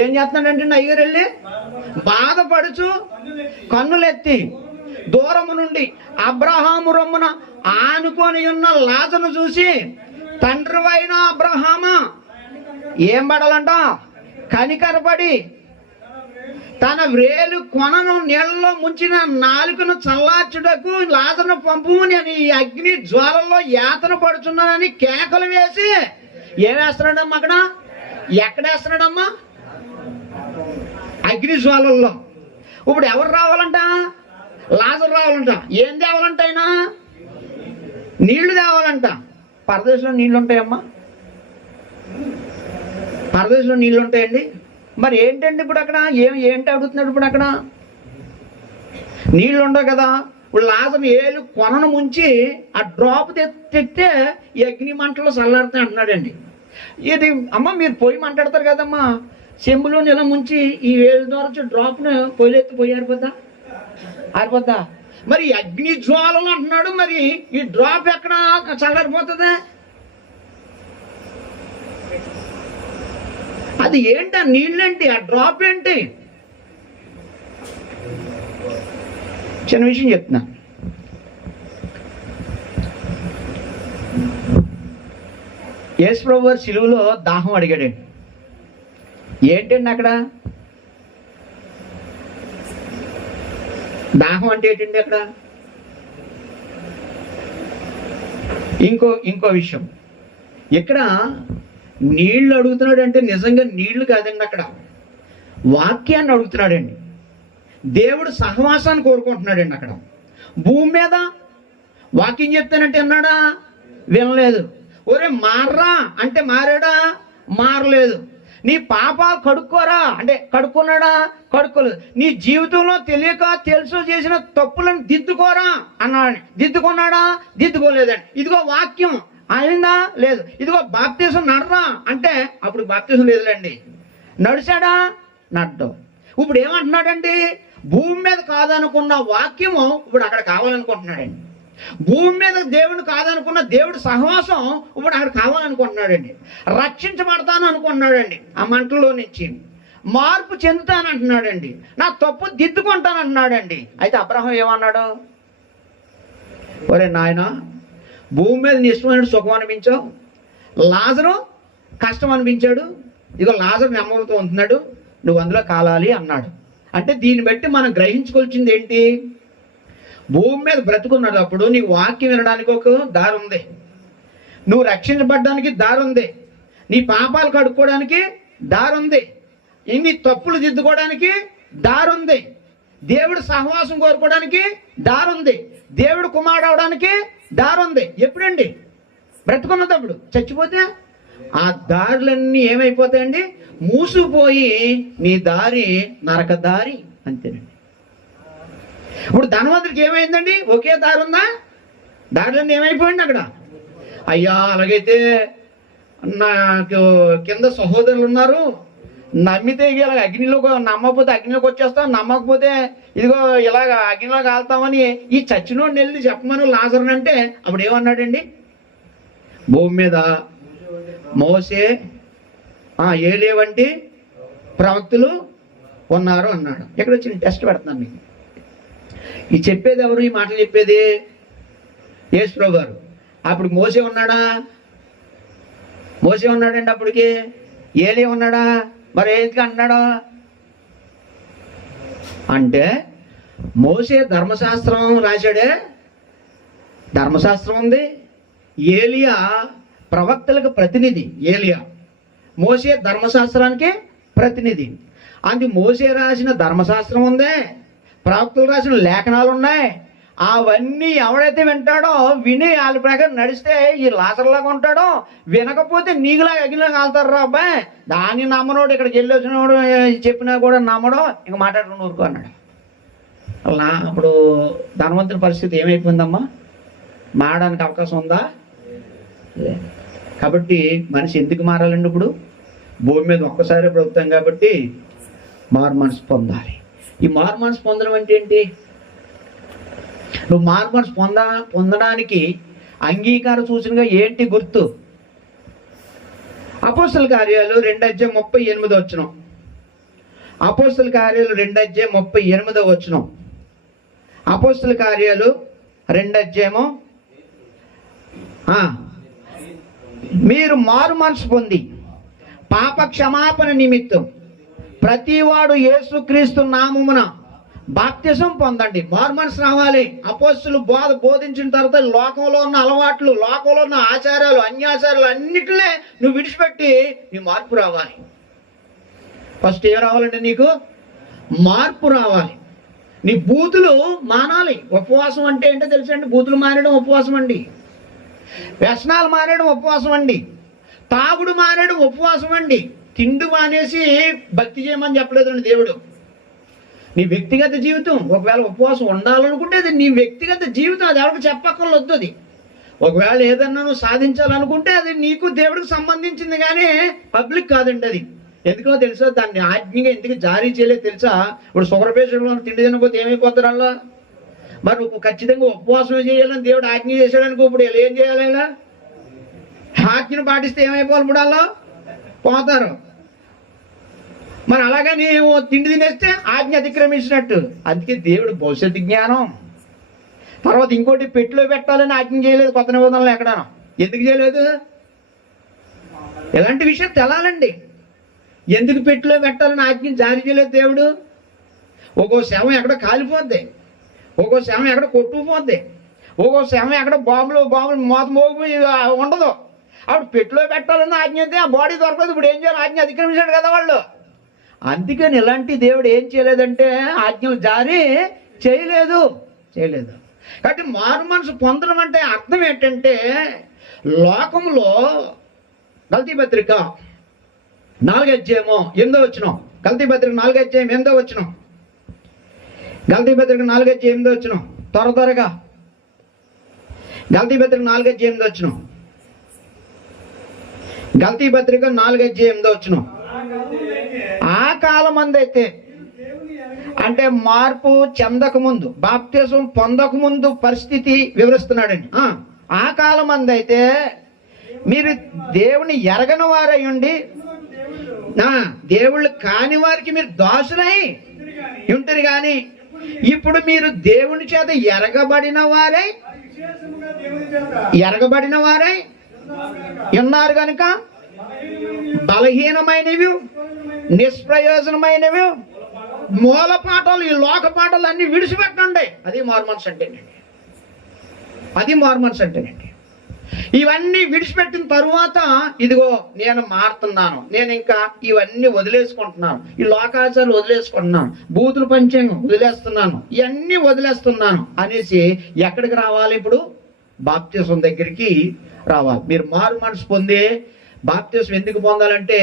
ఏం చేస్తున్నాడంటే అయ్యగారు వెళ్ళి బాధపడుచు కన్నులెత్తి దూరము నుండి అబ్రహాము రొమ్మున ఆనుకొని ఉన్న లాజరును చూసి, తండ్రి అయిన అబ్రహామా ఏం పడాలంట? కనికరపడి తన వ్రేలు కొనను నీళ్లలో ముంచిన నాలుకను చల్లార్చుటకు లాజరును పంపు, నేను ఈ అగ్ని జ్వాలల్లో యాతన పడుచున్నానని కేకలు వేసి ఏం వేస్తున్నాడమ్మా? అక్కడ ఎక్కడ వేస్తున్నాడమ్మా? అగ్ని జ్వాలల్లో. ఇప్పుడు ఎవరు రావాలంట? లాజరు రావాలంట. ఏం తేవాలంట? అయినా నీళ్లు తేవాలంట. పరదేశంలో నీళ్లు ఉంటాయమ్మా? పరదేశంలో నీళ్లు ఉంటాయండి. మరి ఏంటండి ఇప్పుడు అక్కడ ఏంటి అడుగుతున్నాడు? ఇప్పుడు అక్కడ నీళ్లు ఉండవు కదా. ఇప్పుడు లాజరు ఏలు కొనను ముంచి ఆ డ్రాప్ తెస్తే ఈ అగ్ని మంటలో చల్లారుతాయి అంటున్నాడండి. ఇది అమ్మ, మీరు పొయ్యి మంటాడతారు కదమ్మా, చెంబులో నిల ముంచి ఈ వేలు ద్వారా డ్రాప్ను పొయ్యిలెత్తి పొయ్యి ఆరిపోద్దా? మరి అగ్ని జ్వాలలు అంటున్నాడు, మరి ఈ డ్రాప్ ఎక్కడ చల్లారిపోతుంది? అది ఏంటి? ఆ నీళ్ళేంటి? ఆ డ్రాప్ ఏంటి? చిన్న విషయం చెప్తున్నా. యేసు ప్రభు వారి సిలువలో దాహం అడిగాడండి. ఏంటండి అక్కడ దాహం అంటే ఏంటండి అక్కడ? ఇంకో విషయం, ఇక్కడ నీళ్లు అడుగుతున్నాడు అంటే నిజంగా నీళ్లు కాదండి, అక్కడ వాక్యాన్ని అడుగుతున్నాడండి. దేవుడు సహవాసాన్ని కోరుకుంటున్నాడండి. అక్కడ భూమి మీద వాక్యం చెప్తానంటే విన్నాడా? వినలేదు. ఒరే మార్రా అంటే మారాడా? మారలేదు. నీ పాపాలు కడుక్కోరా అంటే కడుక్కున్నాడా? కడుక్కోలేదు. నీ జీవితంలో తెలియక తెలుసు చేసిన తప్పులను దిద్దుకోరా అన్నాడు. దిద్దుకున్నాడా? దిద్దుకోలేదండి. ఇదిగో వాక్యం అయిందా? లేదు. ఇదిగో బాప్తీసం నడరా అంటే అప్పుడు బాప్తీసం లేదులేండి. నడిచాడా? నడ్డం. ఇప్పుడు ఏమంటున్నాడండి? భూమి మీద కాదనుకున్న వాక్యము ఇప్పుడు అక్కడ కావాలనుకుంటున్నాడండి. భూమి మీద దేవుడు కాదనుకున్న దేవుడు సహవాసం ఇప్పుడు అక్కడ కావాలనుకుంటున్నాడండి. రక్షించబడతాను అనుకుంటున్నాడండి. ఆ మంటల్లో నుంచి మార్పు చెందుతానంటున్నాడండి. నా తప్పు దిద్దుకుంటానంటున్నాడండి. అయితే అబ్రహాం ఏమన్నాడు? ఒరే నాయన, భూమి మీద నీ ఇష్టమైన సుఖం అనిపించావు, లాజరు కష్టం అనిపించాడు, ఇదిగో లాజరు నెమ్మదితో ఉంటున్నాడు, నువ్వు అందులో కాలాలి అన్నాడు. అంటే దీన్ని బట్టి మనం గ్రహించుకోవాల్సింది ఏంటి? భూమి మీద బ్రతుకున్నప్పుడు నీకు వాక్యం వినడానికి ఒక దారి ఉంది, నువ్వు రక్షించబడ్డానికి దారి ఉంది, నీ పాపాలు కడుక్కోవడానికి దారి ఉంది, ఇన్ని తప్పులు దిద్దుకోవడానికి దారి ఉంది, దేవుడు సహవాసం కోరుకోవడానికి దారి ఉంది, దేవుడు కుమారుడు అవడానికి దారి ఉంది. ఎప్పుడండి? బ్రతుకున్నప్పుడు. చచ్చిపోతే ఆ దారులన్నీ ఏమైపోతాయండి? మూసుకుపోయి నీ దారి నరక దారి. అంతేనండి. ఇప్పుడు ధనవంతుడికి ఏమైందండి? ఒకే దారి ఉందా? దారులన్నీ ఏమైపోయింది అక్కడ? అయ్యా, అలాగైతే నాకు కింద సహోదరులు ఉన్నారు, నమ్మితే ఇలా అగ్నిలో, నమ్మకపోతే అగ్నిలోకి వచ్చేస్తాం, నమ్మకపోతే ఇదిగో ఇలాగ అగ్నిలో కాలుతామని ఈ చచ్చినోడిని వెళ్ళి చెప్పమని లాజరుని అంటే అప్పుడు ఏమన్నాడండి? భూమి మీద మోసే ఏలే వంటి ప్రవక్తలు ఉన్నారు అన్నాడు. ఎక్కడ వచ్చిన టెస్ట్ పెడుతున్నాను మీకు. ఈ చెప్పేది ఎవరు? ఈ మాటలు చెప్పేది యేసు ప్రభు గారు. అప్పుడు మోసే ఉన్నాడా? మోసే ఉన్నాడండి. అప్పటికి ఏలే ఉన్నాడా? మరి ఏది అన్నాడా? అంటే మోసే ధర్మశాస్త్రం రాశాడే, ధర్మశాస్త్రం ఉంది. ఏలియా ప్రవక్తలకు ప్రతినిధి. ఏలియా మోసే ధర్మశాస్త్రానికి ప్రతినిధి. అది మోసే రాసిన ధర్మశాస్త్రం ఉందే, ప్రవక్తలు రాసిన లేఖనాలు ఉన్నాయి. అవన్నీ ఎవడైతే వింటాడో, విని వాళ్ళ ప్రకారం నడిస్తే ఈ లాసర్లాగా ఉంటాడో, వినకపోతే నీకులా అగ్నిలో కాలుతారు రా అబ్బాయి. దాన్ని నమ్మనోడు ఇక్కడికి వెళ్ళి వచ్చినోడు చెప్పినా కూడా నమ్మడో, ఇంక మాట్లాడుకుని ఊరుకో అన్నాడు. అలా అప్పుడు ధనవంతుని పరిస్థితి ఏమైపోయిందమ్మా? మారడానికి అవకాశం ఉందా? కాబట్టి మనిషి ఎందుకు మారాలండి? ఇప్పుడు భూమి మీద ఒక్కసారి ప్రభుత్వం కాబట్టి మారు మనసు పొందాలి. ఈ మారు మనసు పొందడం అంటే ఏంటి? నువ్వు మారు మనసు పొందడానికి అంగీకార సూచనగా ఏంటి గుర్తు? అపోస్తల కార్యాలు 2:38 అపోస్తల కార్యాలు 2:38 అపోస్తల కార్యాలు 2 మీరు మారు మనసు పొంది పాప క్షమాపణ నిమిత్తం ప్రతివాడు యేసుక్రీస్తు నామమున బాప్తిసం పొందండి. మారు మనసు రావాలి. అపోస్తలు బోధించిన తర్వాత లోకంలో ఉన్న అలవాట్లు, లోకంలో ఉన్న ఆచారాలు, అన్యాచారాలు అన్నిటినే నువ్వు విడిచిపెట్టి నీ మార్పు రావాలి. ఫస్ట్ ఏం రావాలంటే నీకు మార్పు రావాలి. నీ బూతులు మానాలి. ఉపవాసం అంటే ఏంటో తెలుసండి? బూతులు మానేయడం ఉపవాసం అండి. వ్యసనాలు మానేయడం ఉపవాసం అండి. తాగుడు మానేయడం ఉపవాసం అండి. తిండి మానేసి భక్తి చేయమని చెప్పలేదండి దేవుడు. నీ వ్యక్తిగత జీవితం, ఒకవేళ ఉపవాసం ఉండాలనుకుంటే అది నీ వ్యక్తిగత జీవితం, అది ఎవరికి చెప్పక్కర్లొద్దు. అది ఒకవేళ ఏదన్నా నువ్వు సాధించాలనుకుంటే అది నీకు దేవుడికి సంబంధించింది, కానీ పబ్లిక్ కాదండి. అది ఎందుకో తెలుసా? దాన్ని ఆజ్ఞగా ఎందుకు జారీ చేయలేదు తెలుసా? ఇప్పుడు షుగర్ పేషెంట్లో తిండి తినకపోతే ఏమైపోతారు అలా? మరి నువ్వు ఖచ్చితంగా ఉపవాసం చేయాలని దేవుడు ఆజ్ఞ చేశాడనుకో, ఇప్పుడు ఏం చేయాలి? ఇలా ఆజ్ఞను పాటిస్తే ఏమైపోవాలి? ఇప్పుడు అలా పోతారు. మరి అలాగా నీవు తిండి తినేస్తే ఆజ్ఞ అతిక్రమించినట్టు. అందుకే దేవుడు భవిష్యత్తు జ్ఞానం. తర్వాత ఇంకోటి పెట్టిలో పెట్టాలని ఆజ్ఞ చేయలేదు కొత్త నిబంధనలు ఎక్కడా. ఎందుకు చేయలేదు? ఎలాంటి విషయం తెలాలండి. ఎందుకు పెట్టిలో పెట్టాలని ఆజ్ఞ జారీ చేయలేదు దేవుడు? ఒక్కో శవం ఎక్కడ కాలిపోద్ది, ఒక్కో శవం ఎక్కడ కొట్టుకుపోద్ది, ఒక్కో శవం ఎక్కడ బాంబులు మోత మోగిపోయి ఉండదు. అప్పుడు పెట్టిలో పెట్టాలని ఆజ్ఞ అయితే ఆ బాడీ దొరకదు. ఇప్పుడు ఏం చేయాలి? ఆజ్ఞ అతిక్రమించాడు కదా వాళ్ళు. అందుకని ఇలాంటి దేవుడు ఏం చేయలేదంటే ఆజ్ఞలు జారీ చేయలేదు. కాబట్టి మారు మనసు పొందడం అంటే అర్థం ఏంటంటే, లోకంలో గల్తీ పత్రిక 4:8 గల్తీ పత్రిక 4:8 గల్తీ పత్రిక 4:8 త్వరగా గల్తీ పత్రిక 4:8 గల్తీ పత్రిక 4:8 ఆ కాలం అందైతే, అంటే మార్పు చెందక ముందు, బాప్తిసం పొందక ముందు పరిస్థితి వివరిస్తున్నాడండి. ఆ కాలం అందైతే మీరు దేవుని ఎరగని వారై ఉండి దేవుళ్ళు కాని వారికి మీరు దాసులై ఉంటారు. కానీ ఇప్పుడు మీరు దేవుని చేత ఎరగబడిన వారై ఉన్నారు కనుక బలహీనమైనవి, నిష్ప్రయోజనమైనవి మూల పాఠాలు, ఈ లోక పాఠాలు అన్ని విడిచిపెట్టండి. అది మారు మనసు అంటేనండి. ఇవన్నీ విడిచిపెట్టిన తరువాత ఇదిగో నేను మారుతున్నాను, నేను ఇంకా ఇవన్నీ వదిలేసుకుంటున్నాను, ఈ లోకాచారాలు వదిలేసుకుంటున్నాను, బూతులు పంచాంగం వదిలేస్తున్నాను, ఇవన్నీ వదిలేస్తున్నాను అనేసి ఎక్కడికి రావాలి? ఇప్పుడు బాప్తిసం దగ్గరికి రావాలి. మీరు మారు మనసు పొందే బాప్తిసం ఎందుకు పొందాలంటే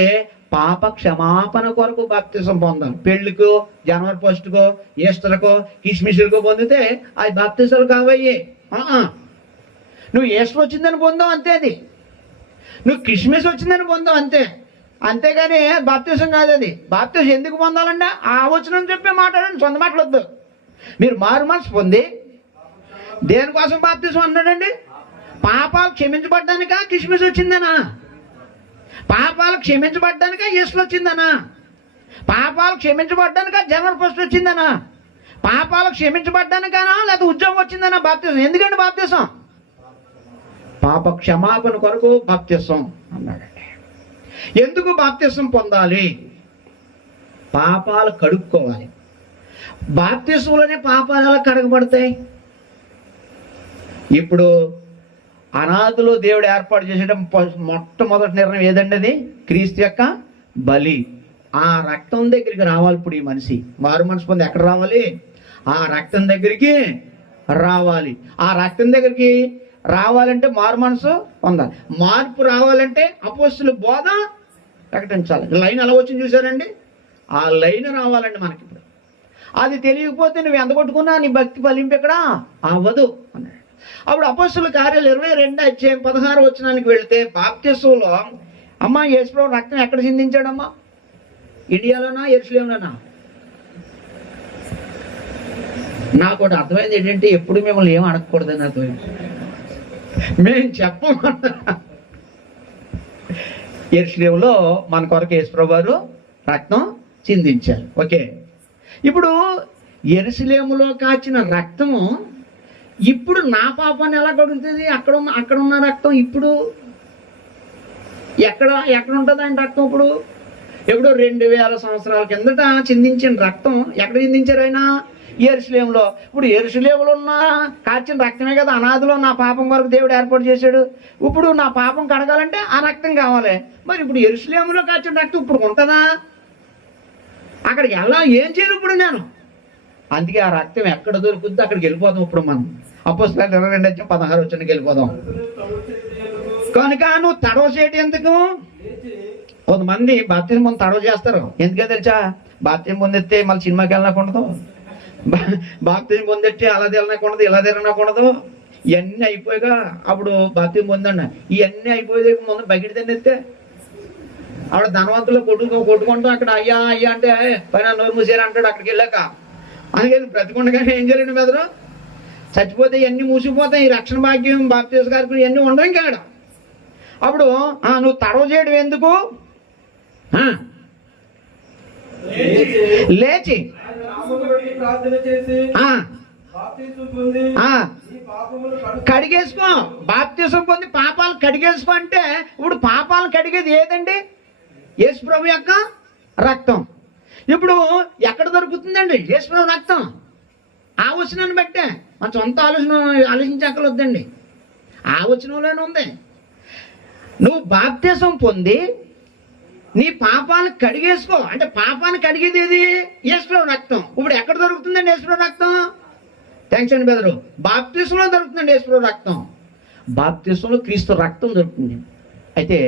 పాప క్షమాపణ కొరకు బాప్తిసం పొందాలి. పెళ్లికో, జనవరి 1కో, ఈస్టర్కో, కిస్మిస్లకో పొందితే అది బాప్తిసాలు కావయ్యే. నువ్వు ఈస్టర్ వచ్చిందని పొందావు అంతే, అది నువ్వు కిస్మిస్ వచ్చిందని పొందావు అంతే. అంతేగాని బాప్తిసం కాదు అది. బాప్తిసం ఎందుకు పొందాలంటే ఆ వచనం చెప్పే మాట్లాడండి, సొంత మాటలొద్దు. మీరు మారు మనసు పొంది దేనికోసం బాప్తిసం అన్నాడండి? పాపాలు క్షమించబడ్డానికా కిస్మిస్ వచ్చిందనా? పాపాలు క్షమించబడ్డానికా ఈస్టర్ వచ్చిందనా? పాపాలు క్షమించబడ్డానికా జనవరి 1 వచ్చిందనా? పాపాలు క్షమించబడ్డానికానా లేకపోతే ఉద్యోగం వచ్చిందనా బాప్తిసం? ఎందుకండి బాప్తిసం? పాప క్షమాపణ కొరకు బాప్తిసం అన్నాడండి. ఎందుకు బాప్తిసం పొందాలి? పాపాలు కడుక్కోవాలి. బాప్తిసంలోనే పాపాలు ఎలా కడగబడతాయి? ఇప్పుడు అనాథలో దేవుడు ఏర్పాటు చేసేట మొట్టమొదటి నిర్ణయం ఏదండి? అది క్రీస్తు యొక్క బలి. ఆ రక్తం దగ్గరికి రావాలి. ఇప్పుడు ఈ మనిషి మారు మనసు పొంది ఎక్కడ రావాలి? ఆ రక్తం దగ్గరికి రావాలి. ఆ రక్తం దగ్గరికి రావాలంటే మారు మనసు పొందాలి. మార్పు రావాలంటే అపోస్తుల బోధ ప్రకటించాలి. లైన్ ఎలా వచ్చింది చూసారండి? ఆ లైన్ రావాలండి మనకి. ఇప్పుడు అది తెలియకపోతే నువ్వు ఎంత కొట్టుకున్నా నీ భక్తి ఫలింపు ఇక్కడ అవ్వదు అన్నాడు. అప్పుడు అపోస్తుల కార్యాలు 22:16 వచనానికి వెళితే బాప్తిసంలో అమ్మా యేసుప్రభు రక్తం ఎక్కడ చిందించాడమ్మా? ఇండియాలోనా యెరూషలేములోనా? నాకు ఒకటి అర్థమైంది ఏంటంటే ఎప్పుడు మిమ్మల్ని ఏం అడగకూడదని అర్థమైంది. మేము చెప్పమన్నా యెరూషలేములో మన కొరకు యేసుప్రభు వారు రక్తం చిందించారు. ఓకే, ఇప్పుడు యెరూషలేములో కాచిన రక్తము ఇప్పుడు నా పాపాన్ని ఎలా కడుగుతుంది? అక్కడ ఉన్న రక్తం ఇప్పుడు ఎక్కడ ఉంటుంది ఆయన రక్తం? ఎప్పుడో 2000 సంవత్సరాల కిందట చిందించిన రక్తం ఎక్కడ చిందించారు ఆయన? యెరూషలేములో. ఇప్పుడు యెరూషలేములో ఉన్న కాచిన రక్తమే కదా అనాదిలో నా పాపం వరకు దేవుడు ఏర్పాటు చేశాడు. ఇప్పుడు నా పాపం కడగాలంటే ఆ రక్తం కావాలి. మరి ఇప్పుడు యెరూషలేములో కాచిన రక్తం ఇప్పుడు ఉంటుందా? అక్కడికి ఎలా ఏం చేయను ఇప్పుడు నేను? అందుకే ఆ రక్తం ఎక్కడ దొరుకుతుందో అక్కడికి వెళ్ళిపోదాం. ఇప్పుడు మనం అపోస్తలుల 22:16 వెళ్ళిపోదాం. కనుక నువ్వు తడవ చేయటం ఎందుకు? కొంతమంది బాప్తిజం ముందు తడవ చేస్తారు. ఎందుకో తెలుసా? బాప్తిజం పొందితే మళ్ళీ సినిమాకి వెళ్ళనకూడదు, బాప్తిజం పొందితే అలా తినకూడదు, ఇలా తినకూడదు. ఇవన్నీ అయిపోయాక అప్పుడు బాప్తిజం పొందండి. ఇవన్నీ అయిపోయే ముందు బకెట్ తినేస్తే ఆవిడ ధనవంతులు కొట్టుకుంటూ అక్కడ అయ్యా అయ్యా అంటే పైన నోరు మూసారు అంటాడు. అక్కడికి వెళ్ళాక అందుకని బ్రతికుండగానే ఏం చేయాలండి మెదరు? చచ్చిపోతే ఇవన్నీ మూసిపోతాయి. ఈ రక్షణ భాగ్యం బాప్తిజం కార్యక్రమం ఇవన్నీ ఉండవు ఇంకా అక్కడ. అప్పుడు నువ్వు తడవ చేయడం ఎందుకు? లేచి కడిగేసుకో. బాప్తిజం పొంది పాపాలు కడిగేసుకో అంటే ఇప్పుడు పాపాలు కడిగేది ఏదండి? యేసుప్రభు యొక్క రక్తం. ఇప్పుడు ఎక్కడ దొరుకుతుందండి యేసుప్రభు రక్తం? ఆ వచనాన్ని బట్టే మన సొంత ఆలోచించక్కర్లేదండి. ఆ వచనంలోనే ఉంది. నువ్వు బాప్తిజం పొంది నీ పాపాలను కడిగేసుకో అంటే పాపాన్ని కడిగేది ఏది? యేసుప్రభు రక్తం. ఇప్పుడు ఎక్కడ దొరుకుతుందండి యేసుప్రభు రక్తం? థ్యాంక్స్ అండి బెదరు. బాప్తిజంలో దొరుకుతుందండి యేసుప్రభు రక్తం. బాప్తిజంలో క్రీస్తు రక్తం దొరుకుతుంది. అయితే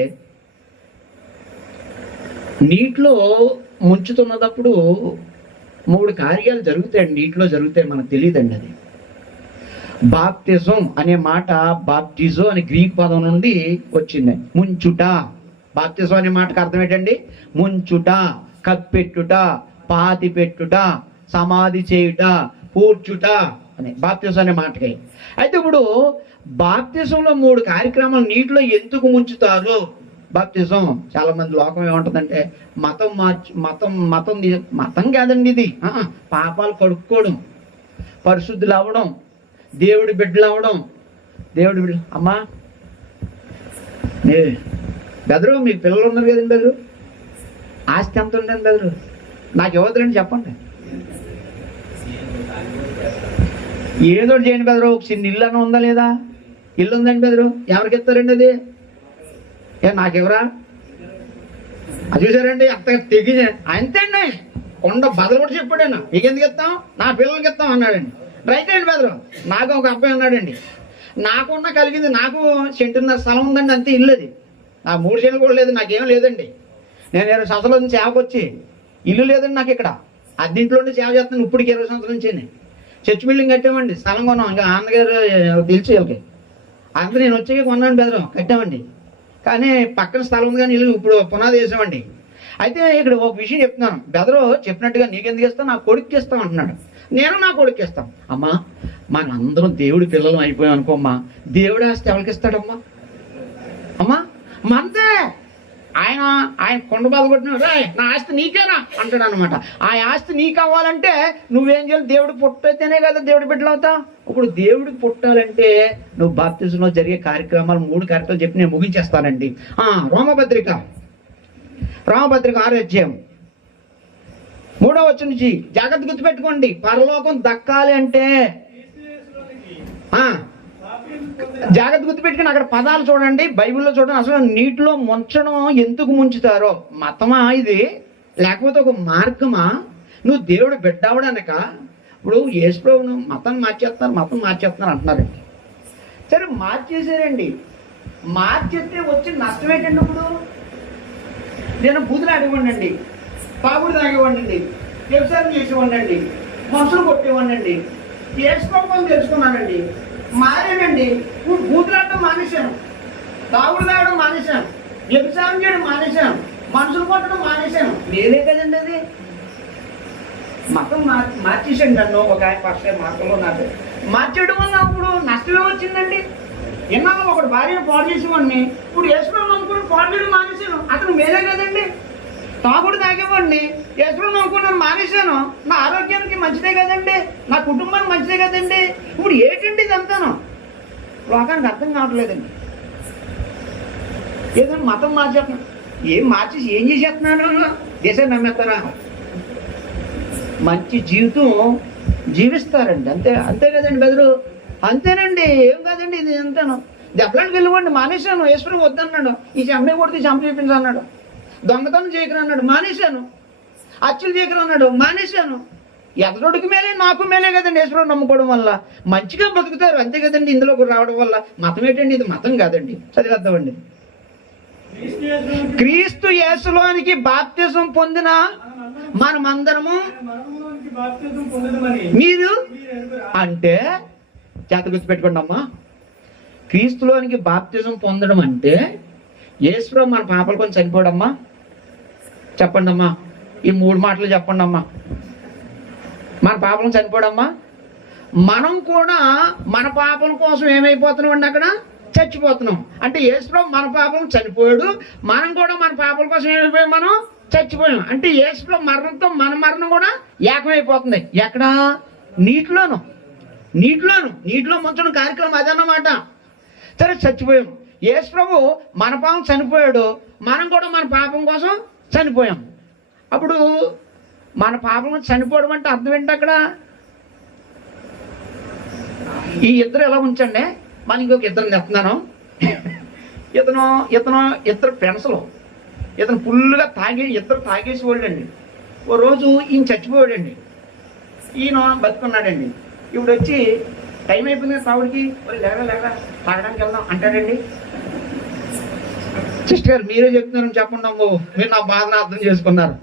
నీటిలో ముంచుతున్నప్పుడు 3 కార్యాలు జరుగుతాయండి. నీటిలో జరుగుతాయి, మనకు తెలియదండి. అది బాప్తిజం అనే మాట బాప్టిజో అనే గ్రీక్ పదం నుండి వచ్చింది. ముంచుట. బాప్తిజం అనే మాటకు అర్థం ఏంటండి? ముంచుట, కప్పెట్టుట, పాతి పెట్టుట, సమాధి చేయుట, పూడ్చుట అని బాప్తిజం అనే మాటకి. అయితే ఇప్పుడు బాప్తిజంలో 3 కార్యక్రమాలు నీటిలో ఎందుకు ముంచుతారు? బాప్తిజం చాలా మంది లోకం ఏమంటుందంటే మతం కాదండి ఇది. పాపాలు కడుక్కోవడం, పరిశుద్ధులు అవ్వడం, దేవుడి బిడ్డలు అవ్వడం. దేవుడి బిడ్డలు అమ్మా బెదరు మీకు పిల్లలు ఉన్నారు కదండి బెదరు, ఆస్తి ఎంత ఉండండి బెదరు? నాకు ఇవ్వదులండి చెప్పండి. ఏదో చేయండి బెదరు. ఒక చిన్న ఇల్లు అని ఉందా లేదా? ఇల్లు ఉందండి బెదరు, ఎవరికి ఇస్తారండి అది? నాకు ఎవరా? అది చూసారండి అంత తెగి అంతే అండి. కొండ బదులు కూడా చెప్పాడు. నీకు ఎందుకు ఇస్తాం? నా పిల్లలకి ఇస్తాం అన్నాడండి. రైట్ అండి బెదరు. నాకు ఒక అబ్బాయి ఉన్నాడండి. నాకున్న కలిగింది, నాకు 1.5 సెంటు స్థలం ఉందండి, అంతే ఇల్లు. అది నా 3 సెంట్లు కూడా లేదు, నాకేం లేదండి. నేను 20 సంవత్సరాల నుంచి సేవకు వచ్చి ఇల్లు లేదండి నాకు. ఇక్కడ అద్దెంట్లోనే సేవ చేస్తాను ఇప్పటికి 20 సంవత్సరాల నుంచి. చర్చ్ బిల్డింగ్ కట్టామండి, స్థలం కొన్నాం. ఇంకా అన్నగారు తెలుసు వీళ్ళకి. అందులో నేను వచ్చాక కొన్నాను బెదరు, కట్టామండి. కానీ పక్కన స్థలం ఉంది కానీ ఇల్లు ఇప్పుడు పునాది వేసామండి. అయితే ఇక్కడ ఒక విషయం చెప్తున్నాను. బెదరు చెప్పినట్టుగా నీకెందుకు ఇస్తాను? నా కొడుకు ఇస్తాం అంటున్నాడు. నేను నా కొడుకు ఇస్తాం. అమ్మా మనందరం దేవుడి పిల్లలు అయిపోయాం అనుకోమ్మా, దేవుడు ఆస్తి ఎవరికి ఇస్తాడమ్మా? అమ్మా మంతే. ఆయన కొండ బాధ కొట్టినాడు, నా ఆస్తి నీకేనా అంటాడు అనమాట. ఆ ఆస్తి నీకు అవ్వాలంటే నువ్వేం చేయాలి? దేవుడు పుట్టయితేనే కదా దేవుడి బిడ్డలు అవుతావు. ఇప్పుడు దేవుడికి పుట్టాలంటే నువ్వు బాప్తిజంలో జరిగే కార్యక్రమాలు 3 కార్యక్రమాలు చెప్పి నేను ముగించేస్తానండి. రోమపత్రిక 6వ అధ్యాయం 3వ వచనం నుంచి జాగ్రత్త గుర్తుపెట్టుకోండి. పరలోకం దక్కాలి అంటే జాగ్రత్త గుర్తుపెట్టుకుని అక్కడ పదాలు చూడండి, బైబిల్లో చూడండి. అసలు నీటిలో ముంచడం ఎందుకు ముంచుతారో? మతమా ఇది? లేకపోతే ఒక మార్గమా? నువ్వు దేవుడు బిడ్డవడానిక? ఇప్పుడు యేసుప్రభును మతం మార్చేస్తున్నారు అంటున్నారండి. సరే మార్చేసారండి, మార్చేస్తే వచ్చి నష్టం ఏంటండి? ఇప్పుడు నేను బూతులు ఆడేవాడినండి, తాగుడు తాగేవాడినండి, వ్యవసాయం చేసేవాడినండి, మనుషులు కొట్టేవాడినండి, యేసుప్రభుని తెలుసుకున్నానండి, మారానండి. ఇప్పుడు బూతులు ఆడటం మానేశాను, తాగుడు తాగడం మానేశాను, వ్యవసాయం చేయడం మానేశాను, మనుషులు కొట్టడం మానేశాను. నేనే కదండి అది. మతం మార్చేసాడు నన్ను. ఒక ఆయన పాస్టర్ మార్గంలో నాకు మార్చేయడం వల్ల అప్పుడు నష్టమే వచ్చిందండి. ఎన్నాళ్ళు ఒకటి భార్యను పాడు చేసేవాడిని, ఇప్పుడు యేసుప్రభుని అనుకుని పాడు చేయడం మానేశాను. అతను మేలే కదండి. తాగుడు తాగేవాడిని, యేసుప్రభుని అనుకున్నాను మానేశాను. నా ఆరోగ్యానికి మంచిదే కదండి, నా కుటుంబానికి మంచిదే కదండి. ఇప్పుడు ఏంటండి ఇదంతాను? లోకానికి అర్థం కావట్లేదండి. ఏదైనా మతం మార్చేస్తున్నాను, ఏం మార్చేసి ఏం చేసేస్తున్నాను? దేశాన్ని నమ్మేస్తారా? మంచి జీవితం జీవిస్తారండి, అంతే కదండి బెదరు. అంతేనండి, ఏం కాదండి. ఇది అంతాను. దెబ్బలాంటికి వెళ్ళివ్వండి మానేశాను. ఈశ్వరం వద్దన్నాడు. ఈ చంపే కొడితే చంప చూపించన్నాడు. దొంగతనం చేయకరు అన్నాడు, మానేశాను. అచ్చులు చేయకరు అన్నాడు, మానేశాను. ఎదరుడికి మేలే నాకు మేలే కదండి ఈశ్వరం నమ్ముకోవడం వల్ల. మంచిగా బతుకుతారు, అంతే కదండి. ఇందులోకి రావడం వల్ల మతం ఏంటండి? ఇది మతం కాదండి. చదివేద్దామండి. క్రీస్తు యేసులోనికి బాప్తిసం పొందిన మనమందరము మీరు అంటే చేత గుర్తుపెట్టుకోండి అమ్మా. క్రీస్తులోనికి బాప్తిజం పొందడం అంటే యేసుప్రభు మన పాపల కోసం చనిపోడమ్మా. చెప్పండి అమ్మా, ఈ 3 మాటలు చెప్పండి అమ్మా. మన పాపం చనిపోడమ్మా. మనం కూడా మన పాపల కోసం ఏమైపోతున్నాం అండి? అక్కడ చచ్చిపోతున్నాం. అంటే యేసుప్రభు మన పాపం చనిపోయాడు, మనం కూడా మన పాపల కోసం ఏమైపోయాం? మనం చచ్చిపోయాం. అంటే యేసుప్రభు మరణంతో మన మరణం కూడా ఏకమైపోతుంది. ఎక్కడ? నీటిలో ముంచడం కార్యక్రమం అదన్నమాట. సరే చచ్చిపోయాం. యేసుప్రభు మన పాపం చనిపోయాడు, మనం కూడా మన పాపం కోసం చనిపోయాం. అప్పుడు మన పాపం చనిపోవడం అంటే అర్థం ఏంటి? అక్కడ ఈ ఇద్దరు ఎలా ఉంచండి, మనం ఇంకొక ఇద్దరు చెప్తున్నాను. ఇద్దరు పెన్సలు, ఇతను ఫుల్గా ఇద్దరు తాగేసి వాడండి. ఓ రోజు ఈయన చచ్చిపోయాడండి, ఈయన బతుకున్నాడండి. ఇప్పుడు వచ్చి టైం అయిపోయింది తాగుడికి, లేక తాగడానికి వెళ్దాం అంటాడండి. సిస్టర్ గారు మీరే చెప్తున్నారు, చెప్పండి అమ్మో, మీరు నా బాధను అర్థం చేసుకున్నారు.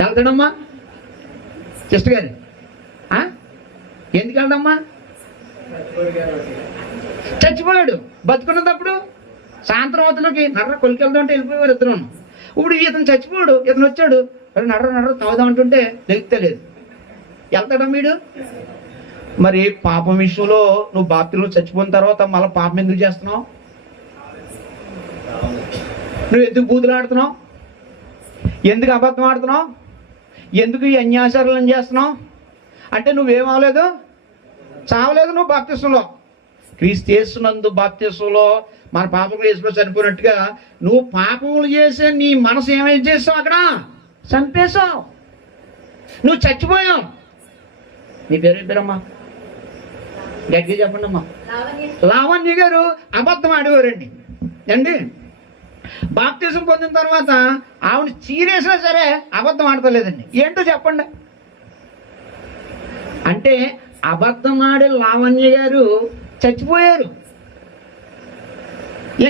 వెళ్తాడమ్మా సిస్టర్ గారు? ఎందుకు వెళ్దమ్మా? చచ్చిపోయాడు. బతుకున్నప్పుడు సాయంత్రం అవుతున్నకి నర్ర కొలికెళ్దాం అంటే వెళ్ళిపోయేవారు ఇద్దరు. ఇప్పుడు ఇతను చచ్చిపోయాడు, ఇతను వచ్చాడు, నర్ర తాగుదాం అంటుంటే లేదు. వెళ్తాడా వీడు? మరి పాపం విషయంలో నువ్వు బాప్తిలో చచ్చిపోయిన తర్వాత మళ్ళీ పాపం ఎందుకు చేస్తున్నావు? నువ్వు ఎందుకు బూతులు ఆడుతున్నావు? ఎందుకు అబద్ధం ఆడుతున్నావు? ఎందుకు ఈ అన్యాచారాలను చేస్తున్నావు? అంటే నువ్వేం అవ్వలేదు, చావలేదు. నువ్వు బాప్తిసంలో, క్రీస్తు యేసునందు బాప్తిసంలో మన పాపములు యేసులో చనిపోయినట్టుగా నువ్వు పాపములు చేసే నీ మనసు ఏమైతే చేస్తావు? అక్కడ చంపేశావు, నువ్వు చచ్చిపోయావు. నీ పేరమ్మా? గట్టిగా చెప్పండి అమ్మా. లావణ్య గారు అబద్ధం ఆడేవారండి అండి. బాప్తిజం పొందిన తర్వాత ఆవిడ సీరియస్గా సరే అబద్ధం ఆడతలేదండి. ఏంటో చెప్పండి. అంటే అబద్ధం ఆడే లావణ్య గారు చచ్చిపోయారు.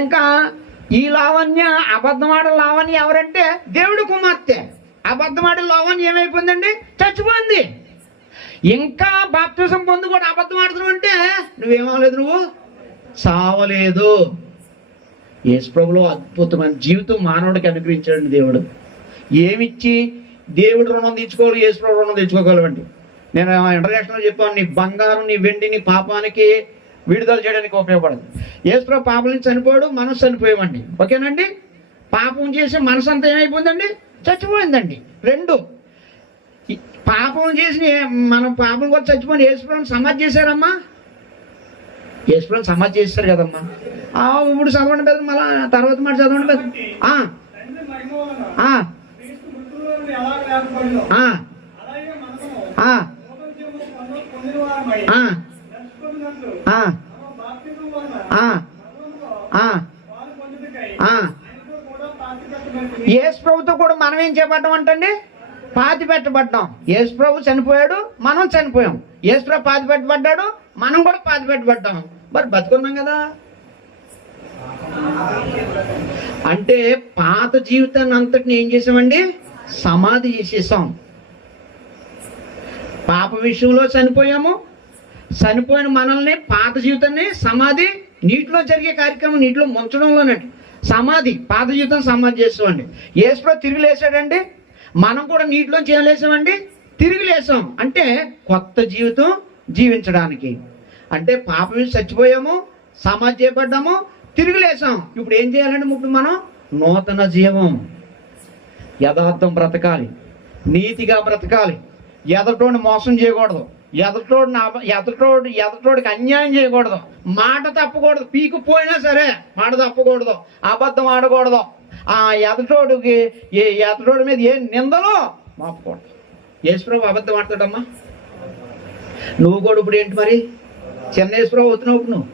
ఇంకా ఈ లావణ్య, అబద్ధం ఆడే లావణ్య ఎవరంటే దేవుడి కుమార్తె. అబద్ధం ఆడే లావణ్య ఏమైపోయిందండి? చచ్చిపోయింది. ఇంకా బాప్తిజం పొంది కూడా అబద్ధం ఆడుతున్నావు అంటే నువ్వేమవలేదు, నువ్వు చావలేదు. యేసుప్రభులో అద్భుతమైన జీవితం మానవుడికి అనుగ్రహించాడు దేవుడు. ఏమిచ్చి దేవుడు రుణం తీర్చుకోవాలి, యేసుప్రభు రుణం తెచ్చుకోగలవండి. నేను ఇంటర్నేషనల్ చెప్పాను, నీ బంగారం నీ వెండి నీ పాపానికి విడుదల చేయడానికి ఉపయోగపడదు. యేసుప్రభు పాపం నుంచి చనిపోయాడు, మనసు చనిపోయామండి. ఓకేనండి? పాపం చేసి మనసు అంతా ఏమైపోయిందండి? చచ్చిపోయిందండి. 2 పాపం చేసి మనం పాపం కూడా చచ్చిపోయి యేసుప్రభుని సమాధి చేశారమ్మా. యేసుప్రభుని సమాధి చేశారు కదమ్మా. ఇప్పుడు చదవండి పెద్ద, మళ్ళా తర్వాత మాట చదవండి పెద్ద. యేసు ప్రభుతో కూడా మనం ఏం చేపడ్డాం అంటండి? పాతి పెట్టబడ్డాం. యేసు ప్రభు చనిపోయాడు, మనం చనిపోయాం. యేసు ప్రభు పాతి పెట్టబడ్డాడు, మనం కూడా పాతి పెట్టబడ్డాం. మరి బతుకున్నాం కదా. అంటే పాత జీవితాన్ని అంతటిని ఏం చేసామండి? సమాధి చేసేసాం. పాప విషయంలో చనిపోయాము. చనిపోయిన మనల్ని, పాత జీవితాన్ని సమాధి, నీటిలో జరిగే కార్యక్రమం నీటిలో ముంచడంలోనండి సమాధి. పాత జీవితం సమాధి చేసామండి. యేసు తిరిగి లేసాడండి, మనం కూడా నీటిలోంచి ఏం లేసామండి? తిరిగి లేసాం. అంటే కొత్త జీవితం జీవించడానికి. అంటే పాపం నుంచి చచ్చిపోయాము, సమాధి చేయబడ్డాము, తిరిగి లేసాం. ఇప్పుడు ఏం చేయాలండి? ఇప్పుడు మనం నూతన జీవం, యథార్థం బ్రతకాలి, నీతిగా బ్రతకాలి, ఎదటోడిని మోసం చేయకూడదు, ఎదటోడికి అన్యాయం చేయకూడదు, మాట తప్పకూడదు, పీకు పోయినా సరే మాట తప్పకూడదు, అబద్ధం ఆడకూడదు, ఎదటోడి మీద ఏ నిందలో మాపకూడదు. యేసుప్రభు అబద్ధం ఆడతాడమ్మా? నువ్వు కూడా ఇప్పుడు ఏంటి మరి? చిన్న యేసుప్రభు అవుతున్నావు. నువ్వు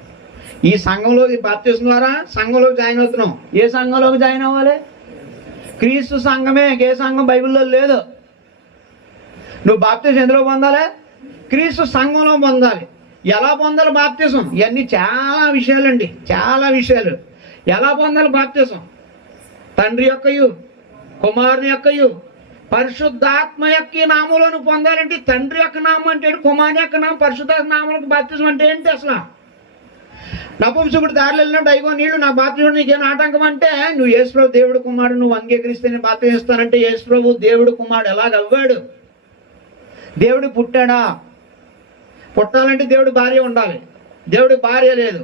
ఈ సంఘంలోకి బాప్తిసం ద్వారా సంఘంలోకి జాయిన్ అవుతున్నావు. ఏ సంఘంలోకి జాయిన్ అవ్వాలి? క్రీస్తు సంఘమే. ఏ సంఘం బైబిల్లో లేదు. నువ్వు బాప్తిసం ఎందులో పొందాలి? క్రీస్తు సంఘంలో పొందాలి. ఎలా పొందాలి బాప్తిసం? ఇవన్నీ చాలా విషయాలండి, చాలా విషయాలు. ఎలా పొందాలి బాప్తిసం? తండ్రి యొక్కయు, కుమారుని యొక్కయు, పరిశుద్ధాత్మ యొక్క నామంలో పొందాలంటే తండ్రి యొక్క నామం అంటే ఏంటి? కుమారుని యొక్క నామం, పరిశుద్ధాత్మ నామంలో బాప్తిసం అంటే ఏంటి? అసలు నపుంసకుడు దారిలో వెళ్ళినప్పుడు అయ్యో నీళ్ళు నా బాప్తిసం నీకేం ఆటంకం అంటే, నువ్వు యేసుప్రభు దేవుడు కుమారుడు, నువ్వు అంగీకరిస్తే నేను బాప్తిసం ఇస్తానంటే యేసుప్రభు దేవుడు కుమారుడు ఎలాగవ్వాడు? దేవుడు పుట్టాడా? పుట్టాలంటే దేవుడు భార్య ఉండాలి. దేవుడి భార్య లేదు.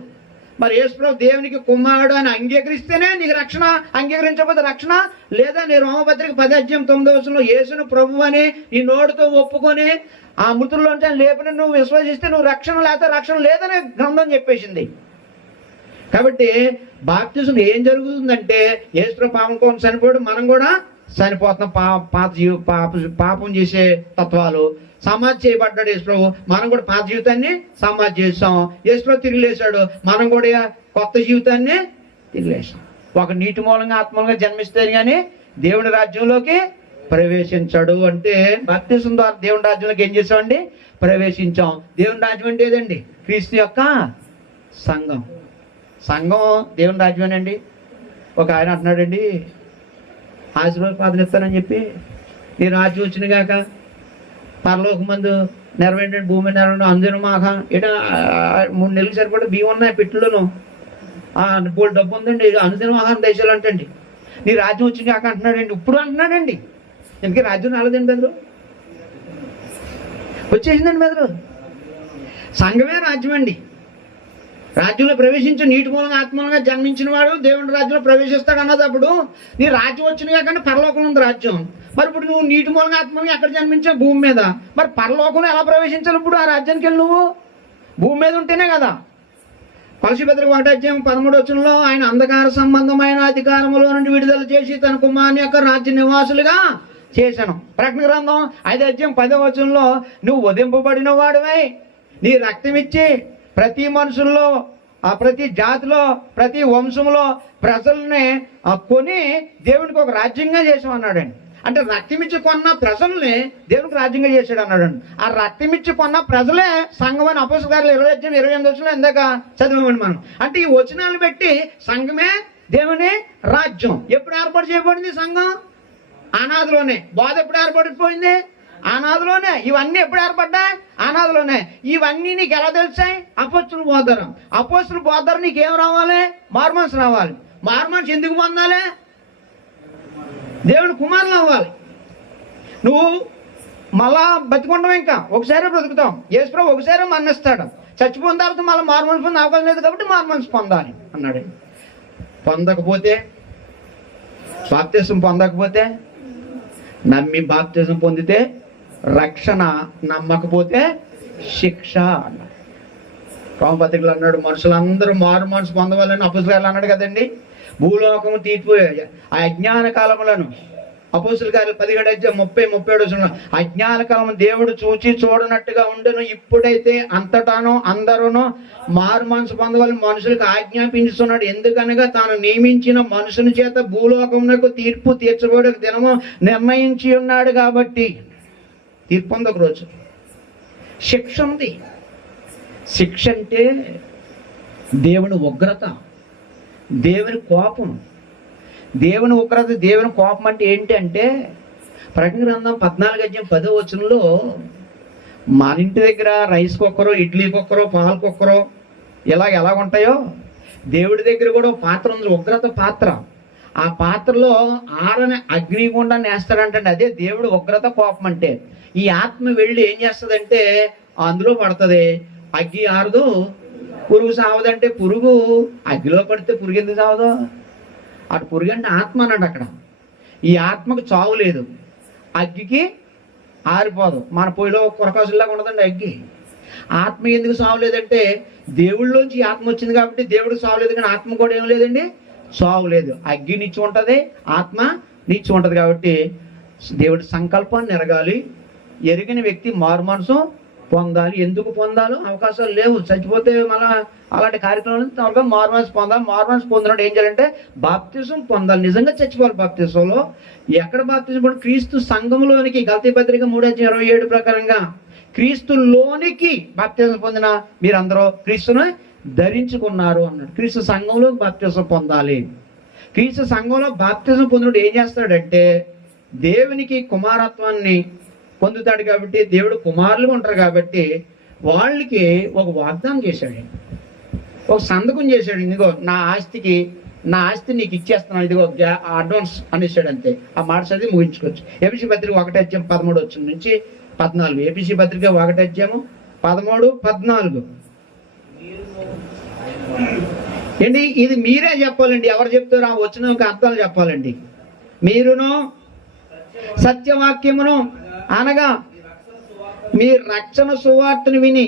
మరి యేసుప్రభు దేవునికి కుమారుడు అని అంగీకరిస్తేనే నీకు రక్షణ, అంగీకరించకపోతే రక్షణ లేదా? నీ రోమపత్రిక 10:9 యేసును ప్రభు అని నీ నోటితో ఒప్పుకొని ఆ మృతుల్లోంచి లేపని నువ్వు విశ్వసిస్తే నువ్వు రక్షణ, లేకపోతే రక్షణ లేదని గ్రంథం చెప్పేసింది. కాబట్టి బాప్తిసం ఏం జరుగుతుందంటే యేసుప్రభు పాపం కోసం చనిపోయాడు, మనం కూడా చనిపోతున్నాం. పాపం చేసే తత్వాలు సమాధి చేయబడ్డాడు యేసుప్రభు, మనం కూడా పాత జీవితాన్ని సమాధి చేస్తాం. యేసుప్రభు తిరిగి లేచాడు, మనం కూడా కొత్త జీవితాన్ని తిరిగి లేచాం. ఒక నీటి మూలంగా ఆత్మూలంగా జన్మిస్తే కానీ దేవుని రాజ్యంలోకి ప్రవేశించాడు. అంటే బాప్తిసం ద్వారా దేవుని రాజ్యంలోకి ఏం చేసామండి? ప్రవేశించాం. దేవుని రాజ్యం అంటే ఏదండి? క్రీస్తు యొక్క సంఘం. సంఘం దేవుని రాజ్యమేనండి. ఒక ఆయన అంటున్నాడండి, ఆశీర్వాదం ఇస్తానని చెప్పి, నీ రాజ్యం వచ్చిన గాక పరలోక మందు నెరవేంటి, భూమి నెరవేంటి, అందరూ మాక ఇట 3 నెలలు సరిపడి బియ్యం ఉన్నాయి పెట్టిలోను, బోల్ డబ్బు ఉందండి, అనుదిన ఆహారం దేశాలు అంటండి. నీ రాజ్యం వచ్చిన కాక అంటున్నాడండి. ఇప్పుడు అంటున్నాడండి. ఎందుకంటే రాజ్యం రాలేదండి, బెదరు వచ్చేసిందండి. బెదరు సంఘమే రాజ్యం అండి. రాజ్యంలో ప్రవేశించి నీటి మూలంగా ఆత్మూలంగా జన్మించిన వాడు దేవుని రాజ్యంలో ప్రవేశిస్తాడు అన్నదప్పుడు నీ రాజ్యం వచ్చిన కాకుండా పరలోకంలో ఉంది రాజ్యం. మరి ఇప్పుడు నువ్వు నీటి మూలంగా ఆత్మూలంగా ఎక్కడ జన్మించావు? భూమి మీద. మరి పరలోకంలో ఎలా ప్రవేశించాలి? ఇప్పుడు ఆ రాజ్యానికి వెళ్ళి నువ్వు భూమి మీద ఉంటేనే కదా. కొలస్సీ పత్రిక 1:13 ఆయన అంధకార సంబంధమైన అధికారములో నుండి విడుదల చేసి తన కుమారుని యొక్క రాజ్య నివాసులుగా చేశాను. ప్రకటన గ్రంథం 5:10 నువ్వు వధింపబడిన వాడివై నీ రక్తం ఇచ్చి ప్రతి మనుషుల్లో, ప్రతి జాతిలో, ప్రతి వంశంలో ప్రజల్ని కొని దేవునికి ఒక రాజ్యంగా చేసామన్నాడండి. అంటే రక్తమిచ్చి కొన్న ప్రజల్ని దేవునికి రాజ్యంగా చేశాడు అన్నాడండి. ఆ రక్తమిచ్చి కొన్న ప్రజలే సంఘం అని అపోస్తలుల కార్యాలు 20:28 ఇందాక చదివామండి మనం. అంటే ఈ వచనాలు పెట్టి సంఘమే దేవుని రాజ్యం. ఎప్పుడు ఏర్పాటు చేయబడింది సంఘం? అనాదిలోనే. బోధ ఎప్పుడు ఏర్పడిపోయింది? అనాదిలోనే. ఇవన్నీ ఎప్పుడు ఏర్పడ్డాయి? అనాదిలోనే. ఇవన్నీ నీకు ఎలా తెలిసాయి? అపోస్తలుల బోధ. అపోస్తలుల బోధ నీకేం రావాలి? మారుమనసు రావాలి. మారుమనసు ఎందుకు పొందాలి? దేవుని కుమారులు అవ్వాలి. నువ్వు మళ్ళా బతికుంటావు, ఇంకా ఒకసారి బ్రతుకుతాం. యేసుప్రభు ఒకసారి మరణిస్తాడు, చచ్చిపోయిన తర్వాత మళ్ళీ మారుమనసు పొందే అవకాశం లేదు కాబట్టి మారుమనసు పొందాలి అన్నాడు. పొందకపోతే, బాప్తిసం పొందకపోతే, నమ్మి బాప్తిసం పొందితే రక్షణ, నమ్మకపోతే శిక్ష అన్నాడు. రోమపత్రికలు అన్నాడు మనుషులందరూ మారు మనసు పొందవాలని అపోస్తలులు అన్నాడు కదండి. భూలోకము తీర్చిపోయాయి ఆ అజ్ఞాన కాలములను అపోస్తుల కార్యాలు 17:30-37 అజ్ఞాన కాలం దేవుడు చూచి చూడనట్టుగా ఉండను, ఇప్పుడైతే అంతటాను అందరూను మారు మనసు పొందవాలని మనుషులకు ఆజ్ఞాపించుతున్నాడు. ఎందుకనగా తాను నియమించిన మనుషుని చేత భూలోకమునకు తీర్పు తీర్చబడే దినము నిర్ణయించి ఉన్నాడు. కాబట్టి తీర్పు ఉంది, ఒక రోజు శిక్ష ఉంది. శిక్ష అంటే దేవుని ఉగ్రత, దేవుని కోపం. దేవుని ఉగ్రత, దేవుని కోపం అంటే ఏంటి అంటే ప్రకటన గ్రంథం 14:10 మన ఇంటి దగ్గర రైస్ కుక్కరు, ఇడ్లీ కుక్కరు, పాలు కుక్కరు ఎలా ఉంటాయో దేవుడి దగ్గర కూడా పాత్ర ఉంది, ఉగ్రత పాత్ర. ఆ పాత్రలో ఆరని అగ్నిగుండాన్ని వేస్తాడంటే అదే దేవుడు ఉగ్రత, కోపం అంటే. ఈ ఆత్మ వెళ్ళి ఏం చేస్తుందంటే అందులో పడుతుంది, అగ్గి ఆరదు, పురుగు సావదంటే పురుగు అగ్గిలో పడితే పురుగు ఎందుకు సావదు? అటు పురుగు అంటే ఆత్మ అన్నాడు అక్కడ. ఈ ఆత్మకు చావు లేదు, అగ్గికి ఆరిపోదు. మన పొయ్యిలో కొరకాసులాగా ఉండదండి అగ్గి. ఆత్మ ఎందుకు సావు లేదంటే దేవుళ్ళలోంచి ఆత్మ వచ్చింది కాబట్టి దేవుడికి సావు లేదు, కానీ ఆత్మ కూడా ఏం లేదండి, సావు లేదు. అగ్గి నిచ్చి ఉంటుంది, ఆత్మ నిచ్చి ఉంటుంది. కాబట్టి దేవుడి సంకల్పాన్ని ఎరగాలి. ఎరిగిన వ్యక్తి మారు మనసు పొందాలి. ఎందుకు పొందాలో అవకాశాలు లేవు, చచ్చిపోతే మళ్ళీ అలాంటి కార్యక్రమాలు త్వరగా మారు మనసు పొందాలి. మారు మనసు పొందినట్టు ఏం చేయాలంటే బాప్తిజం పొందాలి. నిజంగా చచ్చిపోవాలి. బాప్తిజంలో ఎక్కడ బాప్తిజం? క్రీస్తు సంఘంలోనికి, గలతీ పత్రిక 3:27 ప్రకారంగా క్రీస్తులోనికి బాప్తిజం పొందిన మీరందరూ క్రీస్తును ధరించుకున్నారు అన్నాడు. క్రీస్తు సంఘంలో బాప్తిజం పొందాలి. క్రీస్తు సంఘంలో బాప్తిజం పొందినట్టు ఏం చేస్తాడంటే దేవునికి కుమారత్వాన్ని పొందుతాడు. కాబట్టి దేవుడు కుమారులు ఉంటారు కాబట్టి వాళ్ళకి ఒక వాగ్దానం చేశాడు, ఒక సంతకం చేశాడు. ఇదిగో నా ఆస్తి నీకు ఇచ్చేస్తున్నాను, ఇదిగో అడ్వాన్స్ అనేసాడు. అంతే. ఆ మాట చదివి ముగించుకోవచ్చు. ఏపీసీ పత్రిక 1:13-14. ఏపీసీ పత్రిక 1:13-14 ఏంటి? ఇది మీరే చెప్పాలండి. ఎవరు చెప్తారు? ఆ వచ్చిన అర్థాలు చెప్పాలండి. మీరును సత్యవాక్యమును అనగా మీ రక్షణ సువార్తను విని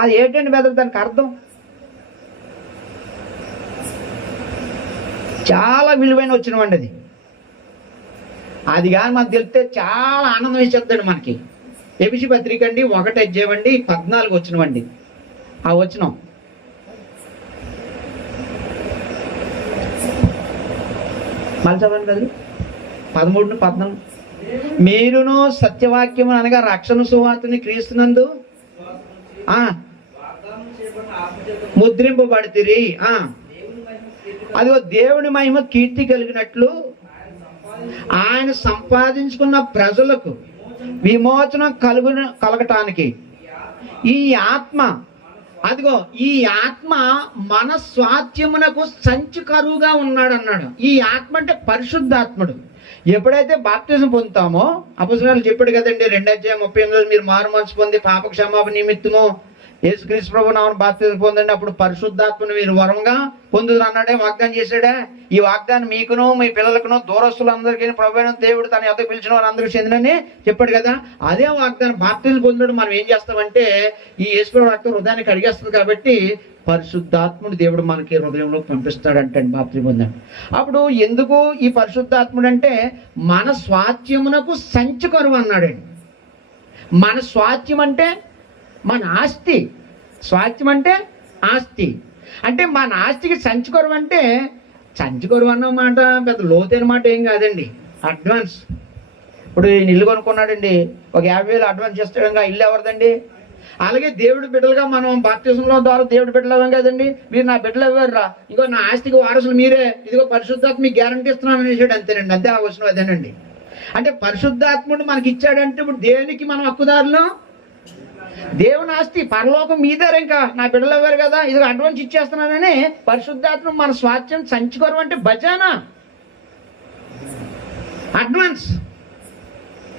అది ఏంటండి బెదరు? దానికి అర్థం చాలా విలువైన వచ్చినవండి అది. అది కానీ మనకు తెలిస్తే చాలా ఆనందం వేసేస్తాడు మనకి. ఏబిసి పత్రిక అండి 1:14 వచ్చినవండి. ఆ వచ్చిన మళ్ళీ చదవండి కదా, 13-14. మీరును సత్యవాక్యం అనగా రక్షణ సువార్తని క్రీస్తునందు ముద్రింపబడితిరి. అదిగో దేవుని మహిమ కీర్తి కలిగినట్లు ఆయన సంపాదించుకున్న ప్రజలకు విమోచన కలగటానికి ఈ ఆత్మ, అదిగో ఈ ఆత్మ మన స్వాస్థ్యమునకు సంచి కరువుగా ఉన్నాడు అన్నాడు. ఈ ఆత్మ అంటే పరిశుద్ధాత్ముడు. ఎప్పుడైతే బాప్తిజం పొందుతామో అపొస్తలులు చెప్పాడు కదండి 2:38 మీరు మారు మనసు పొంది పాప క్షమాపణ నిమిత్తము యేసుక్రీస్తు ప్రభు నామమున బాప్తిజం పొందండి, అప్పుడు పరిశుద్ధాత్మను మీరు వరంగా పొందుదురు అన్నాడే, వాగ్దానం చేశాడా. ఈ వాగ్దానం మీకును మీ పిల్లలకును దూరస్తులందరికీ ప్రభువైన దేవుడు తన యొద్దకు పిలిచిన వారందరికీ చెందినని చెప్పాడు కదా. అదే వాగ్దానం బాప్తిజం పొందడం మనం ఏం చేస్తామంటే ఈ యేసు రక్తం హృదయాన్ని కడిగేస్తుంది. కాబట్టి పరిశుద్ధాత్ముడు దేవుడు మనకి హృదయంలో పంపిస్తాడంటే బాప్తిజం పొందాడు. అప్పుడు ఎందుకు ఈ పరిశుద్ధాత్ముడు అంటే మన స్వాస్థ్యమునకు సంచి కరువు అన్నాడండి. మన స్వాస్థ్యం అంటే మన ఆస్తి. స్వాస్థ్యం అంటే ఆస్తి. అంటే మన ఆస్తికి సంచి కొరవ అంటే సంచి కొరవ అన్నమాట పెద్ద లోతైన మాట ఏం కాదండి. అడ్వాన్స్. ఇప్పుడు ఈయన ఇల్లు కొనుక్కున్నాడండి, ఒక 50,000 అడ్వాన్స్ చేస్తాడు. ఇల్లు ఎవరిదండి? అలాగే దేవుడి బిడ్డలుగా మనం బాప్తిజంలో ద్వారా దేవుడి బిడ్డలు అవ్వం కదండి. మీరు నా బిడ్డలు ఎవర్రా, ఇంకో నా ఆస్తికి వారసులు మీరే, ఇదిగో పరిశుద్ధాత్మ మీకు గ్యారంటీ ఇస్తున్నాను అనేసాడు. అంతేనండి, అంతే. ఆ వచనం అదేనండి. అంటే పరిశుద్ధాత్ముడు మనకి ఇచ్చాడంటే ఇప్పుడు దేనికి మనం హక్కుదారులు? దేవుని ఆస్తి పరలోకం మీదారు. ఇంకా నా బిడ్డలు అవ్వారు కదా, ఇది అడ్వాన్స్ ఇచ్చేస్తున్నానని పరిశుద్ధాత్మ మన స్వాస్థ్యం సంచుకోరు అంటే భజానా అడ్వాన్స్.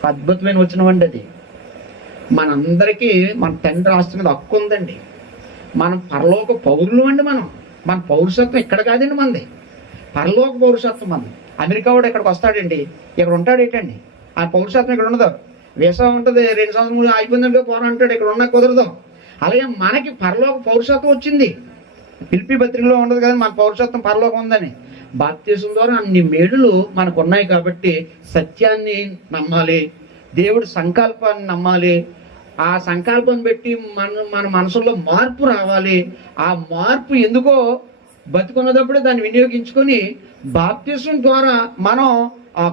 అద్భుతమైన వచనమండి అది. మనందరికీ మన తండ్రి ఆస్తి మీద హక్కు ఉందండి. మనం పరలోక పౌరులు అండి. మన పౌరుషత్వం ఇక్కడ కాదండి, మనది పరలోక పౌరుషత్వం. మనం అమెరికా వాడు ఇక్కడికి వస్తాడండి, ఇక్కడ ఉంటాడు ఏంటండి, ఆ పౌరసత్వం ఇక్కడ ఉండదు. వీసా ఉంటుంది, 2 సంవత్సరాలు అయిపోయిందంటే పోరా అంటాడు, ఇక్కడ ఉన్న కుదరదు. అలాగే మనకి పరలోక పౌరసత్వం వచ్చింది. పిలిపి పత్రికలో ఉండదు కదా మన పౌరసత్వం పరలోకం ఉందని. బాప్తిసం ద్వారా అన్ని మేలులు మనకు ఉన్నాయి కాబట్టి సత్యాన్ని నమ్మాలి, దేవుడి సంకల్పాన్ని నమ్మాలి. ఆ సంకల్పం పెట్టి మన మనసులో మార్పు రావాలి. ఆ మార్పు ఎందుకో బతుకున్నప్పుడే దాన్ని వినియోగించుకొని బాప్తిసం ద్వారా మనం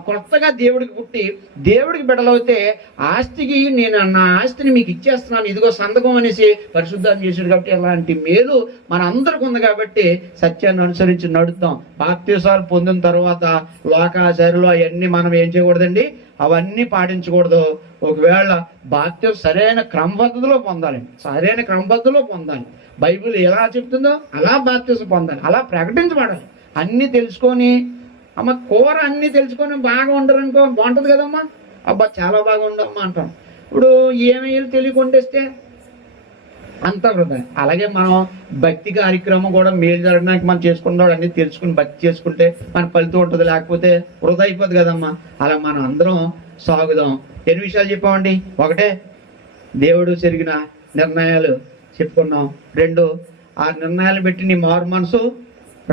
కొత్తగా దేవుడికి పుట్టి దేవుడికి బిడ్డలవుతే ఆస్తికి నేను నా ఆస్తిని మీకు ఇచ్చేస్తున్నాను, ఇదిగో సంతకం అనేసి పరిశుద్ధాన్ని చేశాడు. కాబట్టి అలాంటి మేలు మన అందరికి ఉంది కాబట్టి సత్యాన్ని అనుసరించి నడుద్దాం. బాప్తిసాలు పొందిన తర్వాత లోకాచారులు అవన్నీ మనం ఏం చేయకూడదండి, అవన్నీ పాటించకూడదు. ఒకవేళ బాప్తిసం సరైన క్రమ పద్ధతిలో పొందాలి, సరైన క్రమ పద్ధతిలో పొందాలి. బైబిల్ ఎలా చెప్తుందో అలా బాప్తిసం పొందాలి, అలా ప్రకటించబడాలి. అన్నీ తెలుసుకొని అమ్మ కూర అన్నీ తెలుసుకొని బాగా ఉండరు అనుకో, బాగుంటుంది కదమ్మా, అబ్బా చాలా బాగా ఉండమ్మా అంటాం. ఇప్పుడు ఏమేమి తెలియకుంటేస్తే అంత వృధా. అలాగే మనం భక్తి కార్యక్రమం కూడా మేలు జరగడానికి మనం చేసుకున్నాడు అన్నీ తెలుసుకుని భక్తి చేసుకుంటే మన ఫలితం ఉంటుంది, లేకపోతే వృధా అయిపోద్ది కదమ్మా. అలా మనం అందరం సాగుదాం. ఎన్ని విషయాలు చెప్పామండి? ఒకటే, దేవుడు జరిగిన నిర్ణయాలు చెప్పుకున్నాం. 2, ఆ నిర్ణయాలు పెట్టి నీ మారు మనసు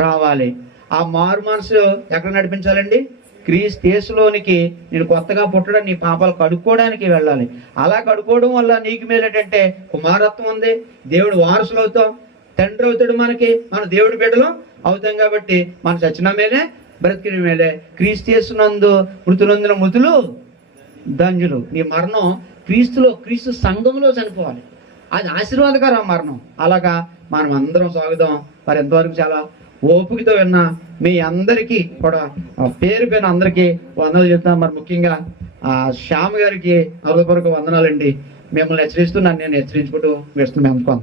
రావాలి. ఆ మారు మనసు ఎక్కడ నడిపించాలండి? క్రీస్తు యేసులోనికి నేను కొత్తగా పుట్టడం, నీ పాపాలు కడుక్కోవడానికి వెళ్ళాలి. అలా కడుక్కోవడం వల్ల నీకు మేలేటంటే కుమారత్వం ఉంది, దేవుడు వారసులు అవుతాం, తండ్రి అవుతాడు మనకి, మన దేవుడి బిడ్డలు అవుతాం. కాబట్టి మన చచ్చిన మేలే బ్రతికిన మేలే. క్రీస్తు యేసునందు మృతులందున మృతులు ధన్యులు. నీ మరణం క్రీస్తులో, క్రీస్తు సంఘంలో చనిపోవాలి. అది ఆశీర్వాదకరం మరణం. అలాగా మనం అందరం సాగుదాం. మరి ఎంతవరకు చాలా ఓపికతో విన్నా మీ అందరికీ కూడా పేరు పైన అందరికీ వందనాలు చెప్తాను. మరి ముఖ్యంగా శ్యామ్ గారికి హృదయపూర్వక వందనాలండి. మిమ్మల్ని హెచ్చరిస్తూ నన్ను నేను హెచ్చరించుకుంటూ వేస్తున్నాను.